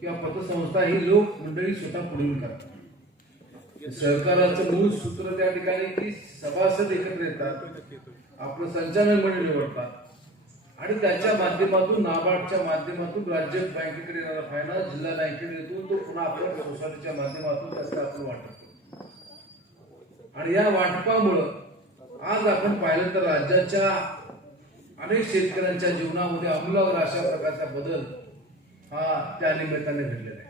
किंवा पतसंस्था ही लोक मंडळी स्वतः पुढे करतात. सरकाराचं मूळ सूत्र त्या ठिकाणी की सभासद एकत्र येतात, आपलं संचालन मंडळ निवडतात आणि त्याच्या माध्यमातून नाबार्डच्या माध्यमातून राज्य बँकेकडे येणारा फायनान्स जिल्हा बँकेकडे येतो, तो पुन्हा आपल्या सोसायटीच्या माध्यमातून त्याचं आपण वाटतो आणि या वाटपामुळं आज आपण पाहिलं तर राज्याच्या अनेक शेतकऱ्यांच्या जीवनामध्ये आमूलाग्र अशा प्रकारचा बदल हा त्या निमित्ताने घडलेला आहे.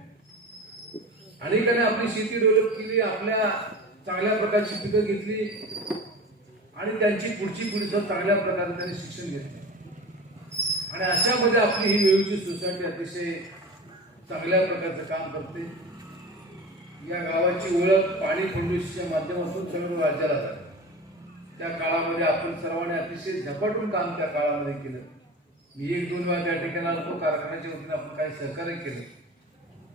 अनेकांनी आपली शेती डेव्हलप केली, आपल्या चांगल्या प्रकारची पिकं घेतली आणि त्यांची पुढची पिढी चांगल्या प्रकारे त्यांनी शिक्षण घेतलं आणि अशामध्ये आपली ही वेळची सोसायटी अतिशय चांगल्या प्रकारचं काम करते. या गावाची ओळख पाणी फाउंडेशनच्या माध्यमातून सगळं राज्याला झालं. त्या काळामध्ये आपण सर्वांनी अतिशय झपाटून काम त्या काळामध्ये केलं. मी 1-2 वेळा त्या ठिकाणी आलो, कारखान्याच्या वतीने आपण काही सहकार्य केलं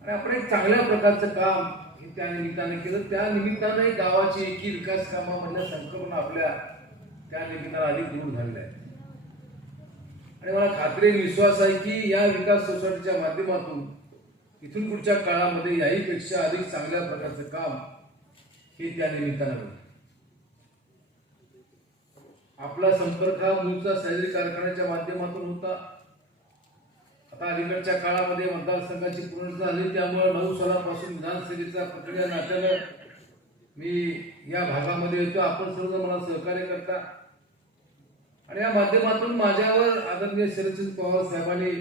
आणि आपण एक चांगल्या प्रकारचं काम हे त्या निमित्ताने केलं. त्या निमित्ताने गावाची एकी विकास कामामधल्या संकल्पना आपल्या त्या निमित्ताने अधिक दूर झालेल्या आहेत आणि मला खात्री विश्वास आहे की या विकास सोसायटीच्या माध्यमातून इथून पुढच्या काळामध्ये याहीपेक्षा अधिक चांगल्या प्रकारचं काम हे त्या निमित्तानं होईल. आपला संपर्क हा मूळचा सह्याद्री कारखान्याच्या माध्यमातून होता. आता अलीकडच्या काळामध्ये मतदारसंघाची पुनर्रचना झाली, त्यामुळे 9 सालापासून विधानसभेचा प्रक्रिया नात्यानं मी या भागामध्ये येतो. आपण सर्व मला सहकार्य करता आणि या माध्यमातून माझ्यावर आदरणीय शरदचंद्र पवार साहेबांनी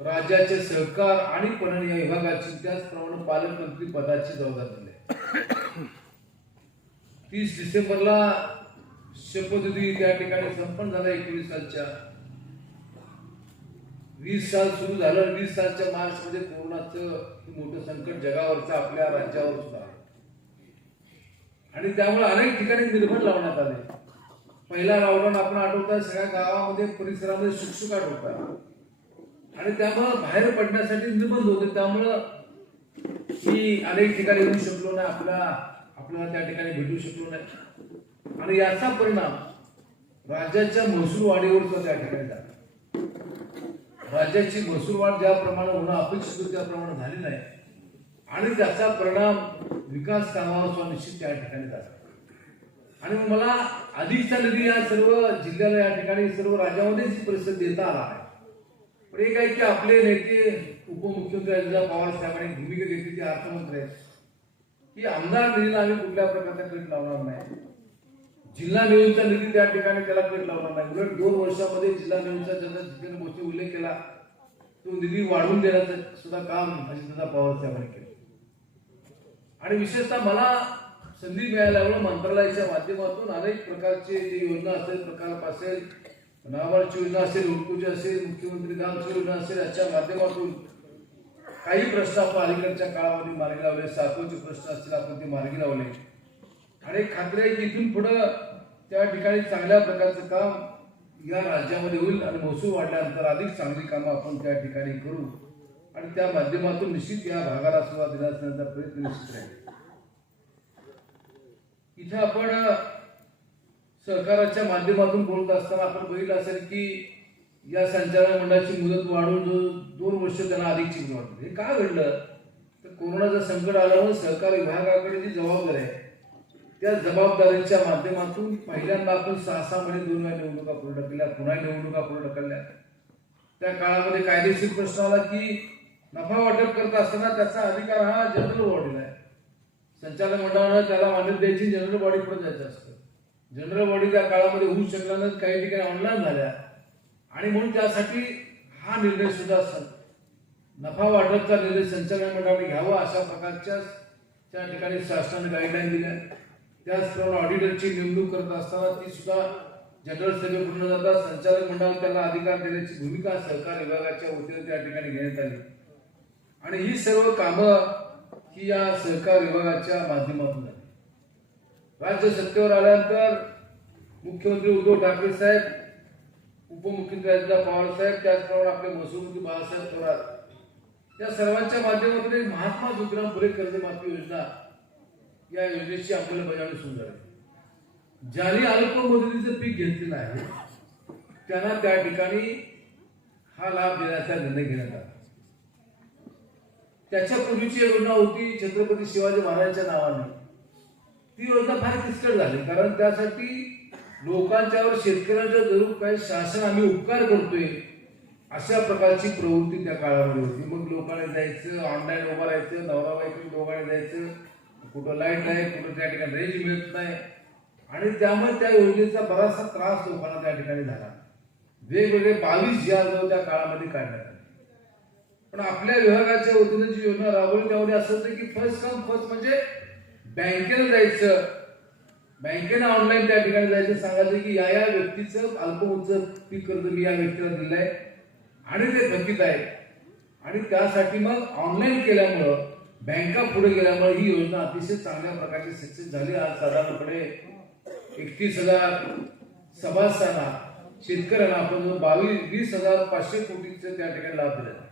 राज्याचे सहकार आणि पणन या विभागाची त्याचप्रमाणे पालकमंत्री पदाची जबाबदारी दिली. 30 डिसेंबरला शपथविधी त्या ठिकाणी संपन्न झाला. 19 सालच्या 20 साल सुरू झालं. 20 सालच्या मार्चमध्ये कोरोनाचं मोठं संकट जगावरचं आपल्या राज्यावर सुद्धा आणि त्यामुळे अनेक ठिकाणी निर्बंध लावण्यात आले. पहिला लॉकडाऊन आपण आठवता सगळ्या गावामध्ये परिसरामध्ये शुकशुकाट होता आणि त्यामुळं बाहेर पडण्यासाठी निर्बंध होते. त्यामुळं मी अनेक ठिकाणी येऊ शकलो नाही, आपल्याला त्या ठिकाणी भेटू शकलो नाही आणि याचा परिणाम राज्याच्या महसूल वाढीवर सुद्धा त्या ठिकाणी झाला. राज्याची महसूल वाढ ज्याप्रमाणे होणं अपेक्षित होतं त्याप्रमाणे झाली नाही आणि त्याचा परिणाम विकास कामावर सुद्धा निश्चित त्या ठिकाणी झाला आणि मला अधिकचा निधी या सर्व जिल्ह्याला या ठिकाणी सर्व राज्यामध्येच परिस्थिती देता आला आहे. पण एक आहे की आपले नेते उपमुख्यमंत्री अजित पवार साहेबांनी भूमिका घेतली, ती अर्थमंत्री आहेत की आमदार निधीला आम्ही कुठल्या प्रकारचा कट लावणार नाही, जिल्हा नियोजनचा निधी त्या ठिकाणी त्याला कट लावणार नाही. उलट 2 वर्षामध्ये जिल्हा नियोजनचा ज्याचा जितेंद्र मोदी उल्लेख केला तो निधी वाढवून देण्याचं सुद्धा काम अजित पवार साहेबांनी केलं आणि विशेषतः मला संधी मिळाल्यामुळे मंत्रालयाच्या माध्यमातून अनेक प्रकारचे जे योजना असेल, प्रकल्प असेल, नाबार्डची योजना असेल, हुडकोची असेल, मुख्यमंत्री ग्रामची योजना असेल, याच्या माध्यमातून काही प्रश्न आपण अलीकडच्या काळामध्ये मार्गी लावले. सातवचे प्रश्न असतील आपण ते मार्गी लावले आणि खात्री आहे की इथून पुढं त्या ठिकाणी चांगल्या प्रकारचं काम या राज्यामध्ये होईल आणि महसूल वाढल्यानंतर अधिक चांगली कामं आपण त्या ठिकाणी करू आणि त्या माध्यमातून निश्चित या भागाला सुरुवात देण्याचा प्रयत्न निश्चित राहील. इथे आपण सहकाराच्या माध्यमातून बोलत असताना आपण बघितलं असेल की या संचालक मंडळाची मुदत वाढवून 2 वर्ष त्यांना अधिकची मुदत वाढली. हे का घडलं तर कोरोनाचं संकट आल्यामुळे सहकार विभागाकडे जी जबाबदारी आहे त्या जबाबदारीच्या माध्यमातून पहिल्यांदा आपण 6 महिने 2 वेळा निवडणुका पुढे ढकलल्या, पुन्हा निवडणुका पुढे ढकलल्या. त्या काळामध्ये कायदेशीर प्रश्न आला की नफा वाटप करत असताना त्याचा अधिकार हा जनरल बॉडीला आहे. संचालक मंडळानं त्याला मान्यता द्यायची, जनरल बॉडी पुढे जायचं असतं. जनरल बॉडी त्या काळामध्ये होऊ शकला नाही, काही ठिकाणी ऑनलाईन झाल्या आणि म्हणून त्यासाठी हा निर्णय सुद्धा नफा वाटपचा निर्णय संचालक मंडळाने घ्यावा अशा प्रकारच्या त्या ठिकाणी शासनाने गाईडलाईन दिल्या. त्याचप्रमाणे ऑडिटरची नेमणूक करत असताना ती सुद्धा जनरल सभेकडून जाता संचालक मंडळाला त्याला अधिकार देण्याची भूमिका सहकार विभागाच्या वतीने त्या ठिकाणी घेण्यात आली आणि ही सर्व कामं ही या सहकार विभागाच्या माध्यमातून झाली. राज्य सत्तेवर आल्यानंतर मुख्यमंत्री उद्धव ठाकरे साहेब, उपमुख्यमंत्री अजित पवार साहेब, त्याचप्रमाणे आपले महसूल मंत्री बाळासाहेब थोरात या सर्वांच्या माध्यमातून एक महात्मा ज्योतिराव फुले कर्जमाफी योजना या योजनेची अंमलबजावणी सुरू झाली. ज्यांनी अल्प मुदतीचं पीक घेतलेलं आहे त्यांना त्या ठिकाणी हा लाभ देण्याचा निर्णय घेण्यात आला. त्याच्या पूर्वीची योजना होती छत्रपती शिवाजी महाराजांच्या नावाने. ती योजना फार किचकट झाली कारण त्यासाठी लोकांच्यावर, शेतकऱ्यांच्या जरूर काही शासन आम्ही उपकार करतोय अशा प्रकारची प्रवृत्ती त्या काळामध्ये होती. मग लोकांनी जायचं, ऑनलाईन उभं राहायचं, नवरा बायको दोघांनी जायचं, कुठं लाईट नाही, कुठं त्या ठिकाणी रेंज मिळत नाही आणि त्यामुळे त्या योजनेचा बराचसा त्रास लोकांना त्या ठिकाणी झाला. वेगवेगळे 22 यादव त्या काळामध्ये काढण्यात आले. पण आपल्या विभागाच्या वतीने जी योजना राबवली त्यामध्ये असं होतं की फर्स्ट कम फर्स्ट म्हणजे बँकेला जायचं, बँकेनं ऑनलाईन त्या ठिकाणी जायचं, सांगायचं की या व्यक्तीचं अल्प पीक कर्ज मी या व्यक्तीला दिलंय आणि ते थकीत आहे आणि त्यासाठी मग ऑनलाईन केल्यामुळं बँका पुढे गेल्यामुळे ही योजना अतिशय चांगल्या प्रकारची सक्सेस झाली. आज साधारणपणे 31,000 सभासदांना शेतकऱ्यांना आपण 20,500 कोटीचे त्या ठिकाणी लाभ दिला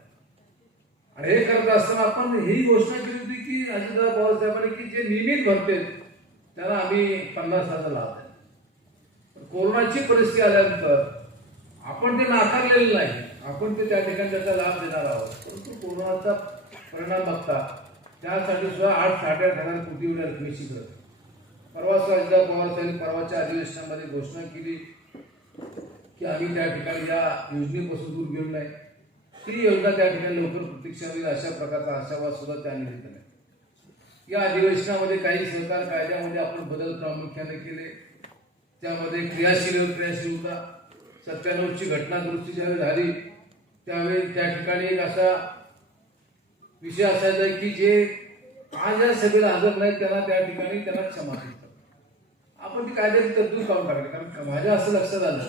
आणि हे करत असताना आपण ही घोषणा केली होती की अजितदादा पवार साहेबांनी की जे नियमित भरते त्याला आम्ही 50,000 लाभ द्या. कोरोनाची परिस्थिती आल्यानंतर आपण ते नाकारलेलं नाही, आपण ते त्या ठिकाणी त्याचा लाभ देणार आहोत. परंतु कोरोनाचा परिणाम बघता त्यासाठी सुद्धा 8-8,500 कोटी एवढ्या रकमेची गरज. परवा अजितदादा पवार साहेब परवाच्या अधिवेशनामध्ये घोषणा केली की आम्ही त्या ठिकाणी या योजनेपासून दूर घेऊन नाही, ती योजना त्या ठिकाणी लवकर प्रतीक्षा होईल अशा प्रकारचा आशावाद सुद्धा त्या निमित्ताने. या अधिवेशनामध्ये काही सहकार कायद्यामध्ये आपण बदल प्रामुख्याने केले. त्यामध्ये क्रियाशील होता. 97ची घटना दुरुस्ती ज्यावेळी झाली त्यावेळी त्या ठिकाणी एक असा विषय असायचा की जे आज या सभेला हजर नाही त्यांना त्या ठिकाणी त्यांना क्षमा देतात. आपण ती कायद्याची तरतूद काढून टाकली. कारण माझ्या असं लक्षात आलं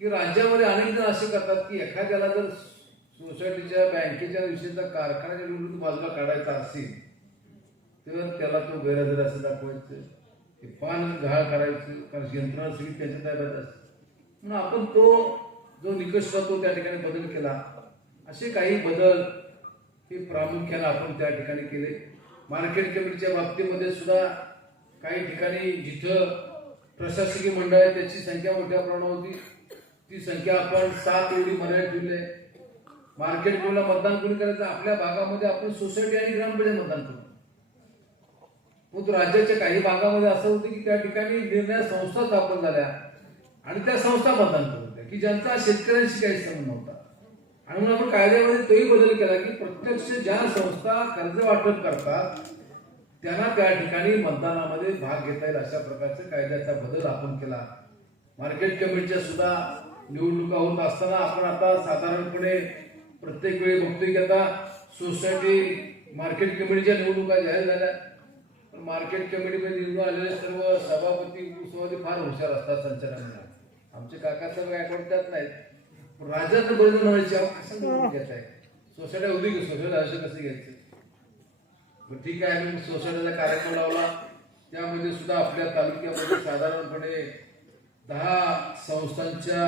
की राज्यामध्ये अनेक जण असे करतात की एखाद्याला जर सोसायटीच्या बँकेच्या विषयीचा कारखान्याच्या विरुद्ध बाजूला काढायचा असेल तर त्याला तो गैरहजर असं दाखवायचं, ते पान घाळ करायचं, कारण यंत्रणा सगळी त्याच्या ताब्यात असते. म्हणून आपण तो जो निकष होता तो त्या ठिकाणी बदल केला. असे काही बदल हे प्रामुख्याने आपण त्या ठिकाणी केले. मार्केट कमिटीच्या बाबतीमध्ये सुद्धा काही ठिकाणी जिथं प्रशासकीय मंडळ आहे त्याची संख्या मोठ्या प्रमाणात होती, ती संख्या आपण 7 एवढी मर्यादित ठेवली आहे. मार्केट कमिटीला मतदान कोणी करायचं, आपल्या भागामध्ये आपण सोसायटी आणि ग्रामपंचायत मतदान करतो. परंतु राज्याच्या काही भागामध्ये असं होतं की त्या ठिकाणी निर्णय संस्था स्थापन झाल्या आणि त्या संस्था मतदान करत होत्या की ज्यांचा शेतकऱ्यांशी काही संबंध नव्हता. आणि म्हणून आपण कायद्यामध्ये तोही बदल केला की प्रत्यक्ष ज्या संस्था कर्ज वाटप करतात त्यांना त्या ठिकाणी मतदानामध्ये भाग घेता येईल अशा प्रकारचा कायद्याचा बदल आपण केला. मार्केट कमिटीच्या सुद्धा निवडणुका होत असताना आपण आता साधारणपणे प्रत्येक वेळी बघतोय की आता सोसायटी मार्केट कमिटीच्या निवडणुका जाहीर झाल्या. मार्केट कमिटीमध्ये निवडून आलेले सर्व सभापती उपसभापती फार हुशार असतात संचालनाला. आमचे काका सर्व अकाउंट त्यात नाहीत. राज्यात बरेच म्हणायचे कसं निवडून घेत आहे, सोसायट्या होती की सोसायटी असं कसं घ्यायचं. ठीक आहे, आम्ही सोसायटीचा कार्यक्रम लावला. त्यामध्ये सुद्धा आपल्या तालुक्यामध्ये साधारणपणे 10 संस्थांच्या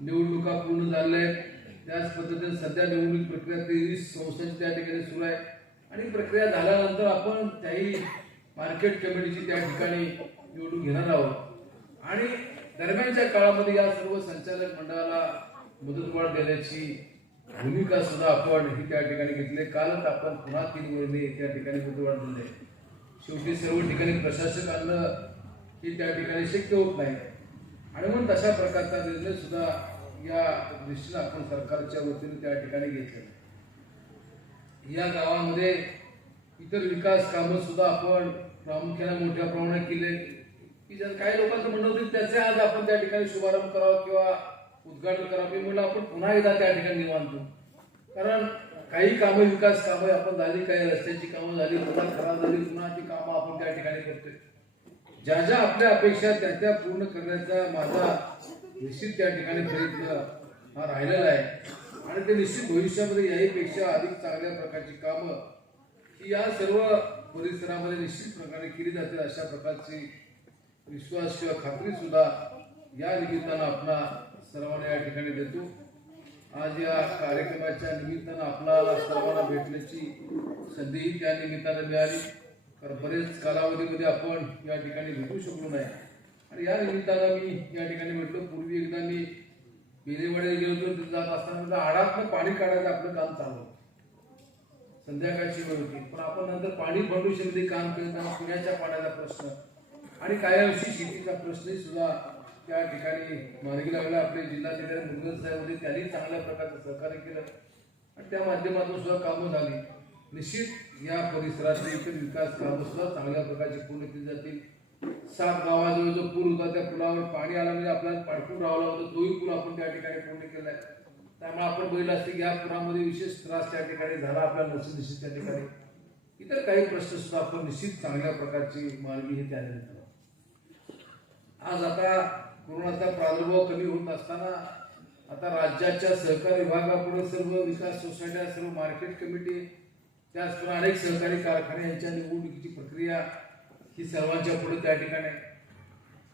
निवडणुका पूर्ण झालेल्या आहेत. त्याच पद्धतीने सध्या निवडणूक प्रक्रिया 23 संस्थांची त्या ठिकाणी सुरू आहे आणि प्रक्रिया झाल्यानंतर आपण त्याही मार्केट कमिटीची त्या ठिकाणी निवडणूक घेणार आहोत आणि दरम्यानच्या काळामध्ये या सर्व संचालक मंडळाला मुदतवाढ देण्याची भूमिका सुद्धा आपण ही त्या ठिकाणी घेतली. कालच आपण पुन्हा 3 महिने त्या ठिकाणी मुदतवाढ दिली. शेवटी सर्व ठिकाणी प्रशासक आणणं ही त्या ठिकाणी शक्य होत नाही आणि म्हणून तशा प्रकारचा निर्णय सुद्धा या दृष्टीने आपण सरकारच्या वतीने त्या ठिकाणी घेतले. या गावामध्ये इतर विकास कामं सुद्धा आपण प्रामुख्याने मोठ्या प्रमाणात केले की ज्या काही लोकांचं म्हणणं होतं त्याचे आज आपण त्या ठिकाणी शुभारंभ करावा किंवा उद्घाटन करावं. मी म्हणलं आपण पुन्हा एकदा त्या ठिकाणी निवांतो, कारण काही कामं विकास कामं आपण झाली, काही रस्त्याची कामं झाली, पुन्हा खराब झाली, पुन्हा ती कामं आपण त्या ठिकाणी करतोय. ज्या ज्या आपल्या अपेक्षा त्या पूर्ण करण्याचा माझा निश्चित त्या ठिकाणी प्रयत्न हा राहिलेला आहे आणि ते निश्चित भविष्यामध्ये याहीपेक्षा अधिक चांगल्या प्रकारची कामं ही या सर्व परिसरामध्ये निश्चित प्रकारे केली जातील अशा प्रकारची विश्वास किंवा खात्री सुद्धा या निमित्तानं आपला सर्वांना या ठिकाणी देतो. आज या कार्यक्रमाच्या निमित्तानं आपल्याला सर्वांना भेटण्याची संधीही त्या निमित्तानं मिळाली, कारण बरेच कालावधीमध्ये आपण या ठिकाणी भेटू शकलो नाही आणि या निमित्तानं मी या ठिकाणी भेटलो. पूर्वी एकदा मी बेलेवाड्याला गेलो होतो, तिथे जात असताना आडातनं पाणी काढायचं आपलं काम चालू होतं. संध्याकाळची वेळ होती, पण आपण नंतर पाणी फाउंडेशनमध्ये काम करताना पिण्याच्या पाण्याचा प्रश्न आणि कायमशी शेतीचा प्रश्नही सुद्धा त्या ठिकाणी मार्गी लागला. आपले जिल्हाधिकारी मुरगन साहेब होते, त्यांनी चांगल्या प्रकारचं सहकार्य केलं आणि त्या माध्यमातून सुद्धा कामं झाली. निश्चित या परिसरातील इतर विकास कामं सुद्धा चांगल्या प्रकारचे पूर्ण केली जातील. 7 गावाजवळ जो पूल होता त्या पुलावर पाणी आलं म्हणजे आपल्याला पाडपून राहावं लागतं, तोही पूल आपण त्या ठिकाणी पूर्ण केलाय. त्यामुळे आपण बघितलं असते की या पुरामध्ये विशेष त्रास त्या ठिकाणी झाला आपल्याला निश्चित त्या ठिकाणी. इतर काही प्रश्न सुद्धा आपण निश्चित चांगल्या प्रकारची मार्गी हे त्याने आज आता कोरोनाचा प्रादुर्भाव कमी होत असताना आता राज्याच्या सहकार विभागापुढे सर्व विकास सोसायट्या, सर्व मार्केट कमिटी, त्याचप्रमाणे अनेक सहकारी कारखाने यांच्या निवडणुकीची प्रक्रिया ही सर्वांच्या पुढे त्या ठिकाणी.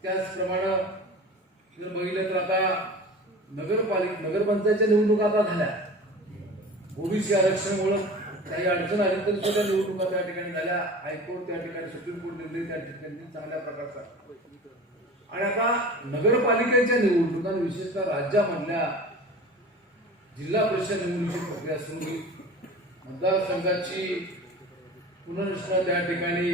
त्याचप्रमाणे जर बघितलं तर आता नगरपंचायतच्या निवडणुका आता झाल्या. ओबीसी आरक्षणामुळे काही अडचण आली तरी सुद्धा निवडणुका त्या ठिकाणी झाल्या. हायकोर्ट त्या ठिकाणी, सुप्रीम कोर्ट निर्णय त्या ठिकाणी चांगल्या प्रकारचा. आणि आता नगरपालिकेच्या निवडणुका विशेषतः राज्यामधल्या जिल्हा परिषद निवडणुकीची प्रक्रिया सुरू होईल. मतदारसंघाची पुनर्रचना त्या ठिकाणी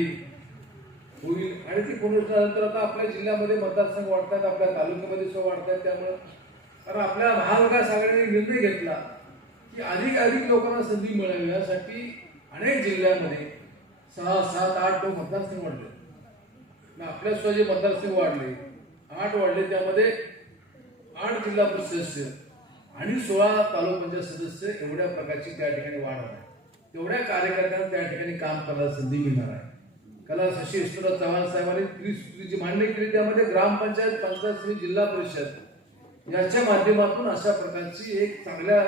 होईल आणि ती पुनर्रचनानंतर आता आपल्या जिल्ह्यामध्ये मतदारसंघ वाढतात, आपल्या तालुक्यामध्ये सुद्धा वाढतात. त्यामुळे कारण आपल्या महाविकास आघाडीने निर्णय घेतला की अधिकाधिक लोकांना संधी मिळावी यासाठी अनेक जिल्ह्यामध्ये 6, 7, 8 मतदारसंघ वाढले. आपल्या सुद्धा जे मतदारसंघ वाढले 8 वाढले, त्यामध्ये 8 जिल्हा परिषद सदस्य आणि 16 तालुका पंचायत सदस्य एवढ्या प्रकारची त्या ठिकाणी वाढ आहे. तेवढ्या कार्यकर्त्यांना त्या ठिकाणी काम करायला संधी मिळणार आहे. कला शशी विश्वनाथ चव्हाण साहेबांनी त्रिसूत्रीची मांडणी केली. त्यामध्ये ग्रामपंचायत, पंचायत समिती, जिल्हा परिषद याच्या माध्यमातून अशा प्रकारची एक चांगल्या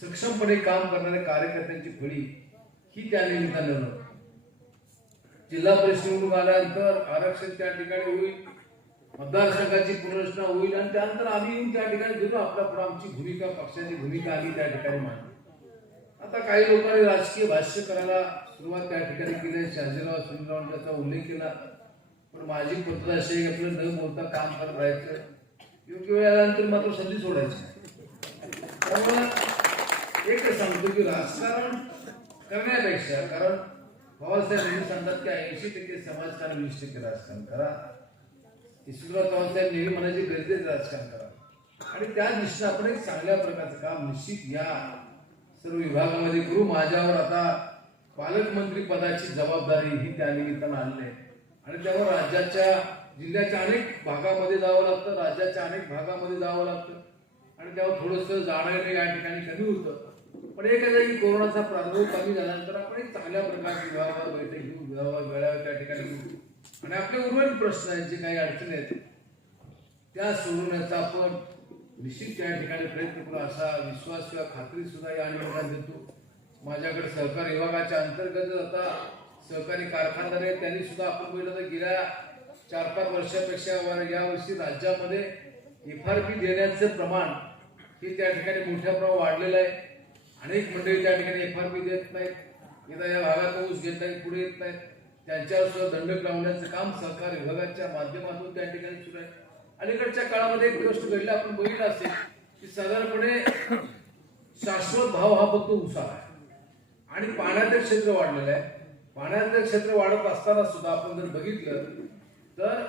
सक्षमपणे काम करणाऱ्या कार्यकर्त्यांची फळी ही त्या निमित्तानं. जिल्हा परिषद निवडणूक आल्यानंतर आरक्षण त्या ठिकाणी होईल, मतदारसंघाची पुनर्रचना होईल आणि त्यानंतर आम्ही येऊन त्या ठिकाणी देतो आपल्या पुढे आमची भूमिका, पक्षाची भूमिका आम्ही त्या ठिकाणी मांडली. आता काही लोकांनी राजकीय भाष्य करायला सुरुवात त्या ठिकाणी केली. शहाजीराव सुनीलरावांनी त्याचा उल्लेख केला, पण माझी पद्धत अशी आहे की आपलं न बोलता काम करत राहायचं, योग्य वेळ आल्यानंतर मात्र संधी सोडायची. त्यामुळे एक सांगतो की राजकारण करण्यापेक्षा, कारण पवारसाहेब नेहमी सांगतात की 80% समाजकारण, 20% राजकारण करा. यशवंतराव चव्हाण साहेब नेहमी म्हणायचे गरजेचं राजकारण करा आणि त्या दिशेने आपण एक चांगल्या प्रकारचं काम निश्चित या सर्व विभागामध्ये करू. माझ्यावर आता पालकमंत्री पदाची जबाबदारी ही त्या निमित्तानं आणली आहे आणि त्यावर राज्याच्या, जिल्ह्याच्या अनेक भागामध्ये जावं लागतं, राज्याच्या अनेक भागामध्ये जावं लागतं आणि त्यावर थोडंसं जाणं या ठिकाणी कमी होतं. पण एक आहे की कोरोनाचा प्रादुर्भाव कमी झाल्यानंतर आपण एक चांगल्या प्रकारची विभागावर बैठक घेऊ, वेळावर त्या ठिकाणी घेऊ आणि आपले उर्वरित प्रश्न आहेत, जे काही अडचणी आहेत त्या सोडवण्याचा आपण निश्चित त्या ठिकाणी प्रयत्न करू असा विश्वास किंवा खात्री सुद्धा या निमित्ताने देतो. माझ्याकडे सहकार विभागाच्या अंतर्गत आता सहकारी कारखानदार आहेत, त्यांनी सुद्धा आपण पहिलं तर गेल्या 4-5 वर्षापेक्षा यावर्षी राज्यामध्ये FRP देण्याचं प्रमाण हे त्या ठिकाणी मोठ्या प्रमाणात वाढलेलं आहे. अनेक मंडळी त्या ठिकाणी FRP देत नाहीत, एकदा या भागात ऊस घेत नाहीत, पुढे येत नाहीत, त्यांच्यावर सुद्धा दंड लावण्याचं काम सहकार विभागाच्या माध्यमातून त्या ठिकाणी सुरू आहे. अलीकडच्या काळामध्ये एक गोष्ट घडली, आपण बघितलं असेल की साधारणपणे शाश्वत भाव हा फक्त ऊसाला आहे आणि पाण्याचं क्षेत्र वाढलेलं आहे. पाण्याचं क्षेत्र वाढत असताना सुद्धा आपण जर बघितलं तर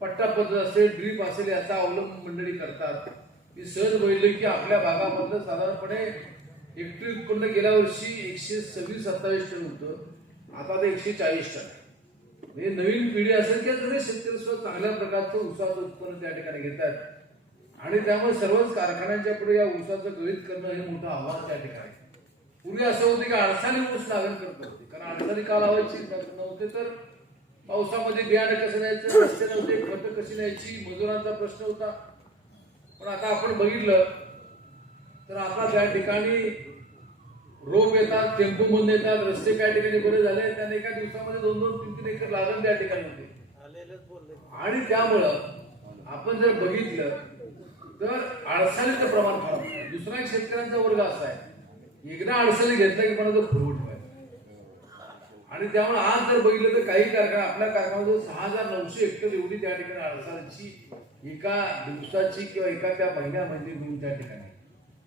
पट्टा पद्धत असेल, ड्रीप असेल याचा अवलंब मंडळी करतात. मी सहज बघितलं की आपल्या भागामधलं साधारणपणे हेक्टरी उत्पन्न गेल्या वर्षी 126-127 टन होतं, आता ते 140 टन आहे. म्हणजे नवीन पिढी असेल किंवा जुने शेतकरी सुद्धा चांगल्या प्रकारचं ऊसाचं उत्पन्न त्या ठिकाणी घेतात आणि त्यामुळे सर्वच कारखान्यांच्या पुढे या ऊसाचं गळीत करणं हे मोठं आव्हान त्या ठिकाणी. पूर्वी असं होतं की अडसाली ऊस लागण करत होते, कारण अडसाली का लावायची नव्हते तर पावसामध्ये बियाणं कसं न्यायचं, रस्ते नव्हते, खतं कशी न्यायची, मजुरांचा प्रश्न होता. पण आता आपण बघितलं तर आता त्या ठिकाणी रोप येतात, टेम्पो मधून येतात, रस्ते काय ठिकाणी बरे झाले, त्यांना एका दिवसामध्ये 2-3 एकर लागण त्या ठिकाणी होते. आणि त्यामुळं आपण जर बघितलं तर अडसालीचं प्रमाण फार. दुसरा एक शेतकऱ्यांचा वर्ग असा आहे, एकदा अडसाली घेतला की पण फुरवट आणि त्यामुळे आज जर बघितलं तर काही कारखाना, आपल्या कारखान्यामध्ये 6,900 हेक्टर एवढी त्या ठिकाणी अडसालीची एका दिवसाची किंवा एका त्या महिन्यामध्ये होईल त्या ठिकाणी.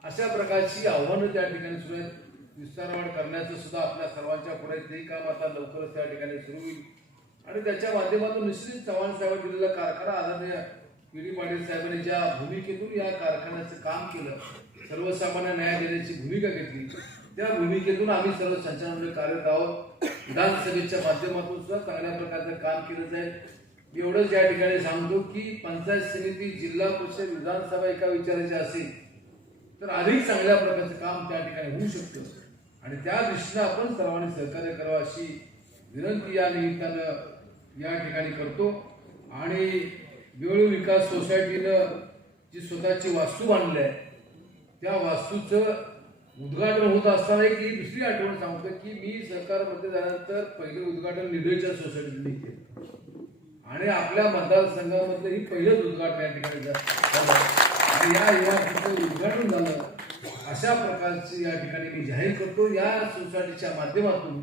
अशा प्रकारची आव्हानं त्या ठिकाणी सुरू आहेत. विस्तारवाढ करण्याचं सुद्धा आपल्या सर्वांच्या पुढे ते काम आता लवकरच त्या ठिकाणी सुरू होईल आणि त्याच्या माध्यमातून निश्चित चव्हाण साहेब दिलेला कारखाना आदरणीय PD पाटील साहेबांनी ज्या भूमिकेतून या कारखान्याचं काम केलं, सर्वसामान्य न्याय देण्याची भूमिका घेतली त्या भूमिकेतून आम्ही सर्व संचालनालय कार्यरत आहोत. विधानसभेच्या माध्यमातून सुद्धा चांगल्या प्रकारचं काम केलं जाईल. एवढंच या ठिकाणी सांगतो की पंचायत समिती, जिल्हा परिषद, विधानसभा एका विचारायची असेल तर अधिक चांगल्या प्रकारचं काम त्या ठिकाणी होऊ शकतं आणि त्या दृष्टीनं आपण सर्वांनी सहकार्य करावं अशी विनंती या निमित्तानं या ठिकाणी करतो. आणि वेळू विकास सोसायटीनं जी स्वतःची वास्तू बांधली आहे त्या वास्तूचं उद्घाटन होत असताना की दुसरी आठवण सांगतो की मी सरकारमध्ये झाल्यानंतर पहिले उद्घाटन निधीच्या सोसायटीने केलं आणि आपल्या मतदारसंघामधलं ही पहिलंच उद्घाटन या ठिकाणी झालं आणि या इमारतीचं उद्घाटन झालं. अशा प्रकारची या ठिकाणी मी जाहीर करतो. या सोसायटीच्या माध्यमातून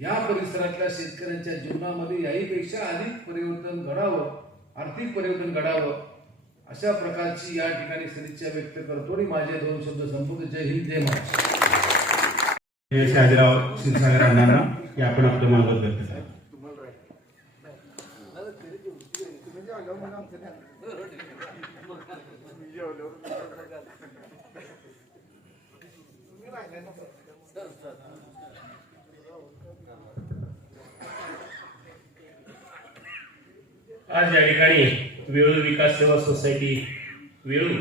या परिसरातल्या शेतकऱ्यांच्या जीवनामध्ये याहीपेक्षा अधिक परिवर्तन घडावं, आर्थिक परिवर्तन घडावं अशा प्रकारची या ठिकाणी सदिच्छा व्यक्त करतो आणि माझे 2 शब्द संपवतो. जय हिंद, जय महाराष्ट्र. शहाजीराव क्षीरसागर अण्णांना की आपण आपलं मनोगत व्यक्त करा. आज या ठिकाणी वेळू विकास सेवा सोसायटी वेळू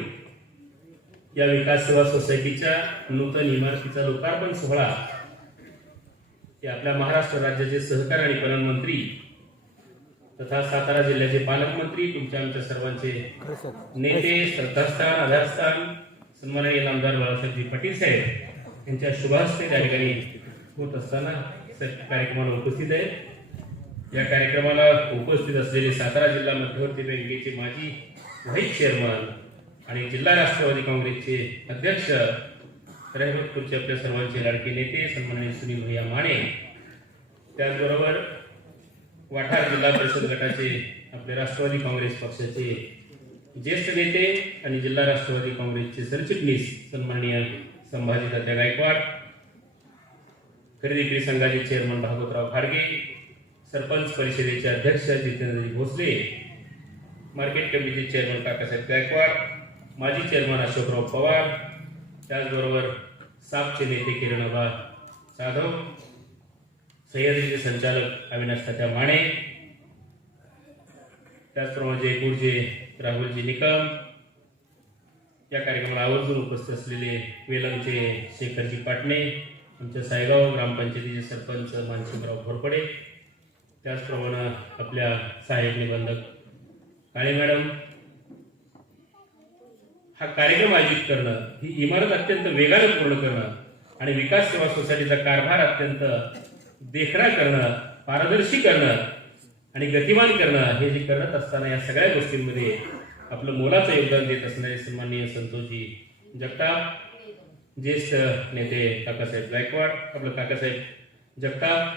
या विकास सेवा सोसायटीच्या नूतन इमारतीचा लोकार्पण सोहळा हे आपल्या महाराष्ट्र राज्याचे सहकार आणि पणन मंत्री तथा सातारा जिल्ह्याचे पालकमंत्री, तुमच्या आमच्या सर्वांचे नेते, श्रद्धास्थान, आधारस्थान सन्माननीय नामदार बाळासाहेबजी पाटील साहेब यांच्या शुभहस्ते त्या ठिकाणी होत असताना कार्यक्रमाला उपस्थित आहेत. या कार्यक्रमाला उपस्थित असलेले सातारा जिल्हा मध्यवर्ती बँकेचे माजी व्हाईस चेअरमन आणि जिल्हा राष्ट्रवादी काँग्रेसचे अध्यक्ष, रहिमतपूरचे आपल्या सर्वांचे लाडके नेते सन्माननीय सुनील भैया माने, त्याचबरोबर वाठार जिल्हा परिषद गटाचे आपले राष्ट्रवादी काँग्रेस पक्षाचे ज्येष्ठ नेते आणि जिल्हा राष्ट्रवादी काँग्रेसचे सरचिटणीस सन्माननीय संभाजी तात्या गायकवाड, खरेदी विक्री संघाचे चेअरमन भागवतराव खाडगे, सरपंच परिषदेचे अध्यक्ष जितेंद्रजी भोसले, मार्केट कमिटीचे चेअरमन काकासाहेब गायकवाड, माजी चेअरमन अशोकराव पवार, त्याचबरोबर सापचे नेते किरणबा जाधव, सह्याद्रीचे संचालक अविनाश तात्या माने, त्याचप्रमाणे जयपूरचे राहुलजी निकम, या कार्यक्रमाला आवर्जून उपस्थित असलेले वेलमचे शेखरजी पाटणे, आमच्या सायगाव ग्रामपंचायतीचे सरपंच मानसिंगराव घोरपडे, त्याचप्रमाणे आपल्या सहाय्यक निबंधक काळे मॅडम. हा कार्यक्रम आयोजित करणं, ही इमारत अत्यंत वेगाने पूर्ण करणं आणि विकास सेवा सोसायटीचा कारभार अत्यंत देखणा करणं, पारदर्शी करणं आणि गतिमान करणं हे जे करत असताना या सगळ्या गोष्टींमध्ये आपलं मोलाचं योगदान देत असणारे सन्माननीय संतोषजी जगताप, ज्येष्ठ नेते काकासाहेब गायकवाड, आपलं काकासाहेब जगताप,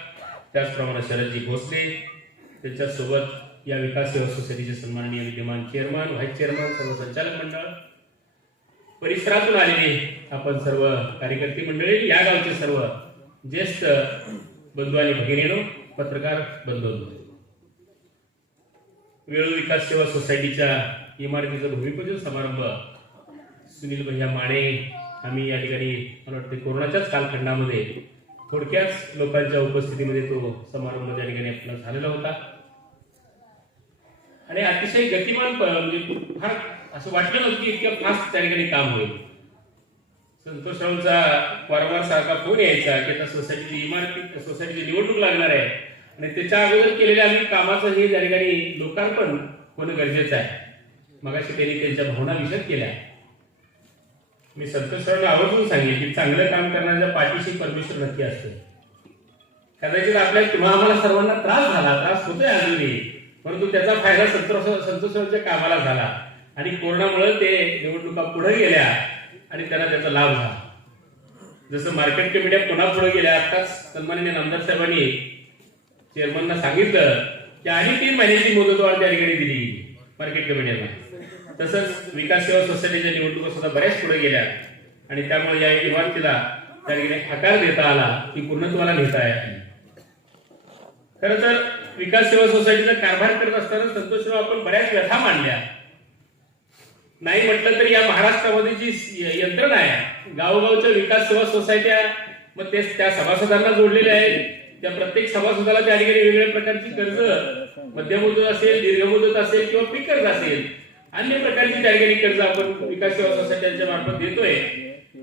त्याचप्रमाणे शरदजी भोसले, त्यांच्यासोबत या विकास सेवा सोसायटीचे सन्माननीय विद्यमान चेअरमन, व्हाईस चेअरमन, सर्व संचालक मंडळ, परिसरातून आलेले आपण सर्व कार्यकर्ते मंडळी, या गावचे सर्व ज्येष्ठ बंधू आणि भगिनीनो, पत्रकार बंधू, वेळू विकास सेवा सोसायटीच्या इमारतीचा भूमिपूजन समारंभ सुनील भैया माने आम्ही या ठिकाणी मला वाटते कोरोनाच्याच कालखंडामध्ये थोडक्याच लोकांच्या उपस्थितीमध्ये तो समारंभ त्या ठिकाणी आपला झालेला होता आणि अतिशय गतिमान म्हणजे फार असं वाटलं नव्हतं की इतक्या फास्ट त्या ठिकाणी काम होईल. संतोषरावचा वारंवार सारखा फोन यायचा की आता सोसायटीची इमारती, सोसायटीची निवडणूक लागणार आहे आणि त्याच्या अगोदर केलेल्या आम्ही कामाचं हे त्या ठिकाणी लोकार्पण होणं गरजेचं आहे. मगाशी त्यांनी त्यांच्या भावना विशद केल्या. मी संतोषरावला आवर्जून सांगेन की चांगलं काम करण्याच्या पाठीशी परमेश्वर नक्की असतो. कदाचित आपल्या किंवा आम्हाला सर्वांना त्रास होतोय अजूनही, परंतु त्याचा फायदा संतोषरावच्या कामाला झाला आणि कोरोनामुळे ते निवडणुका पुढे गेल्या आणि त्यांना त्याचा लाभ झाला. जसं मार्केट कमिट्या पुन्हा पुढे गेल्या, आताच सन्माननीय नामदार साहेबांनी चेअरमनना सांगितलं की आणि 3 महिन्याची मुदतवाढ त्या ठिकाणी दिली मार्केट कमिट्यांना. तसंच विकास सेवा सोसायटीच्या निवडणुका सुद्धा बऱ्याच पुढे गेल्या आणि त्यामुळे या इमारतीला त्या ठिकाणी आकार देता आला की पूर्णत्वाला नेता आहे. खरं तर विकास सेवा सोसायटीचा कारभार करत असताना संतोषराव आपण बऱ्याच व्यथा मांडल्या. नाही म्हटलं तरी या महाराष्ट्रामध्ये जी यंत्रणा आहे, गावोगावच्या विकास सेवा सोसायट्या मग ते त्या सभासदांना जोडलेले आहेत. त्या प्रत्येक सभासदाला त्या ठिकाणी वेगवेगळ्या प्रकारची कर्ज, मध्यम मुदत असेल, दीर्घ मुदत असेल किंवा पीक कर्ज असेल, अन्य प्रकारची त्या ठिकाणी कर्ज आपण विकास सेवा सोसायट्यांच्या मार्फत देतोय.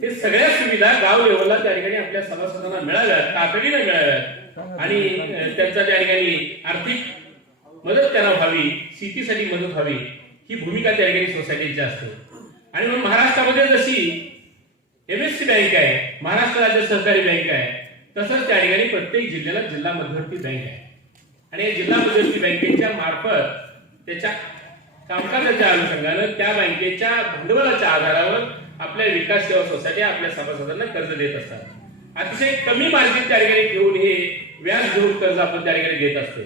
हे सगळ्या सुविधा गाव लेवलला त्या ठिकाणी आपल्या सभासदांना मिळाव्यात, तातडीने मिळाव्यात आणि त्यांचा त्या ठिकाणी आर्थिक मदत त्यांना व्हावी, शेतीसाठी मदत व्हावी, ही भूमिका त्या ठिकाणी सोसायटीची असते. आणि म्हणून महाराष्ट्रामध्ये जशी MSC बँक आहे, महाराष्ट्र राज्य सहकारी बँक आहे, तसंच त्या ठिकाणी प्रत्येक जिल्ह्याला जिल्हा मध्यवर्ती बँक आहे. आणि या जिल्हा मध्यवर्ती बँकेच्या मार्फत त्याच्या कामकाजाच्या अनुषंगानं त्या बँकेच्या भांडवलाच्या आधारावर आपल्या विकास सेवा सोसायटी आपल्या सभासदांना कर्ज देत असतात. अतिशय कमी मार्जिन त्या ठिकाणी ठेवून हे व्याज घेऊन कर्ज आपण त्या ठिकाणी देत असते.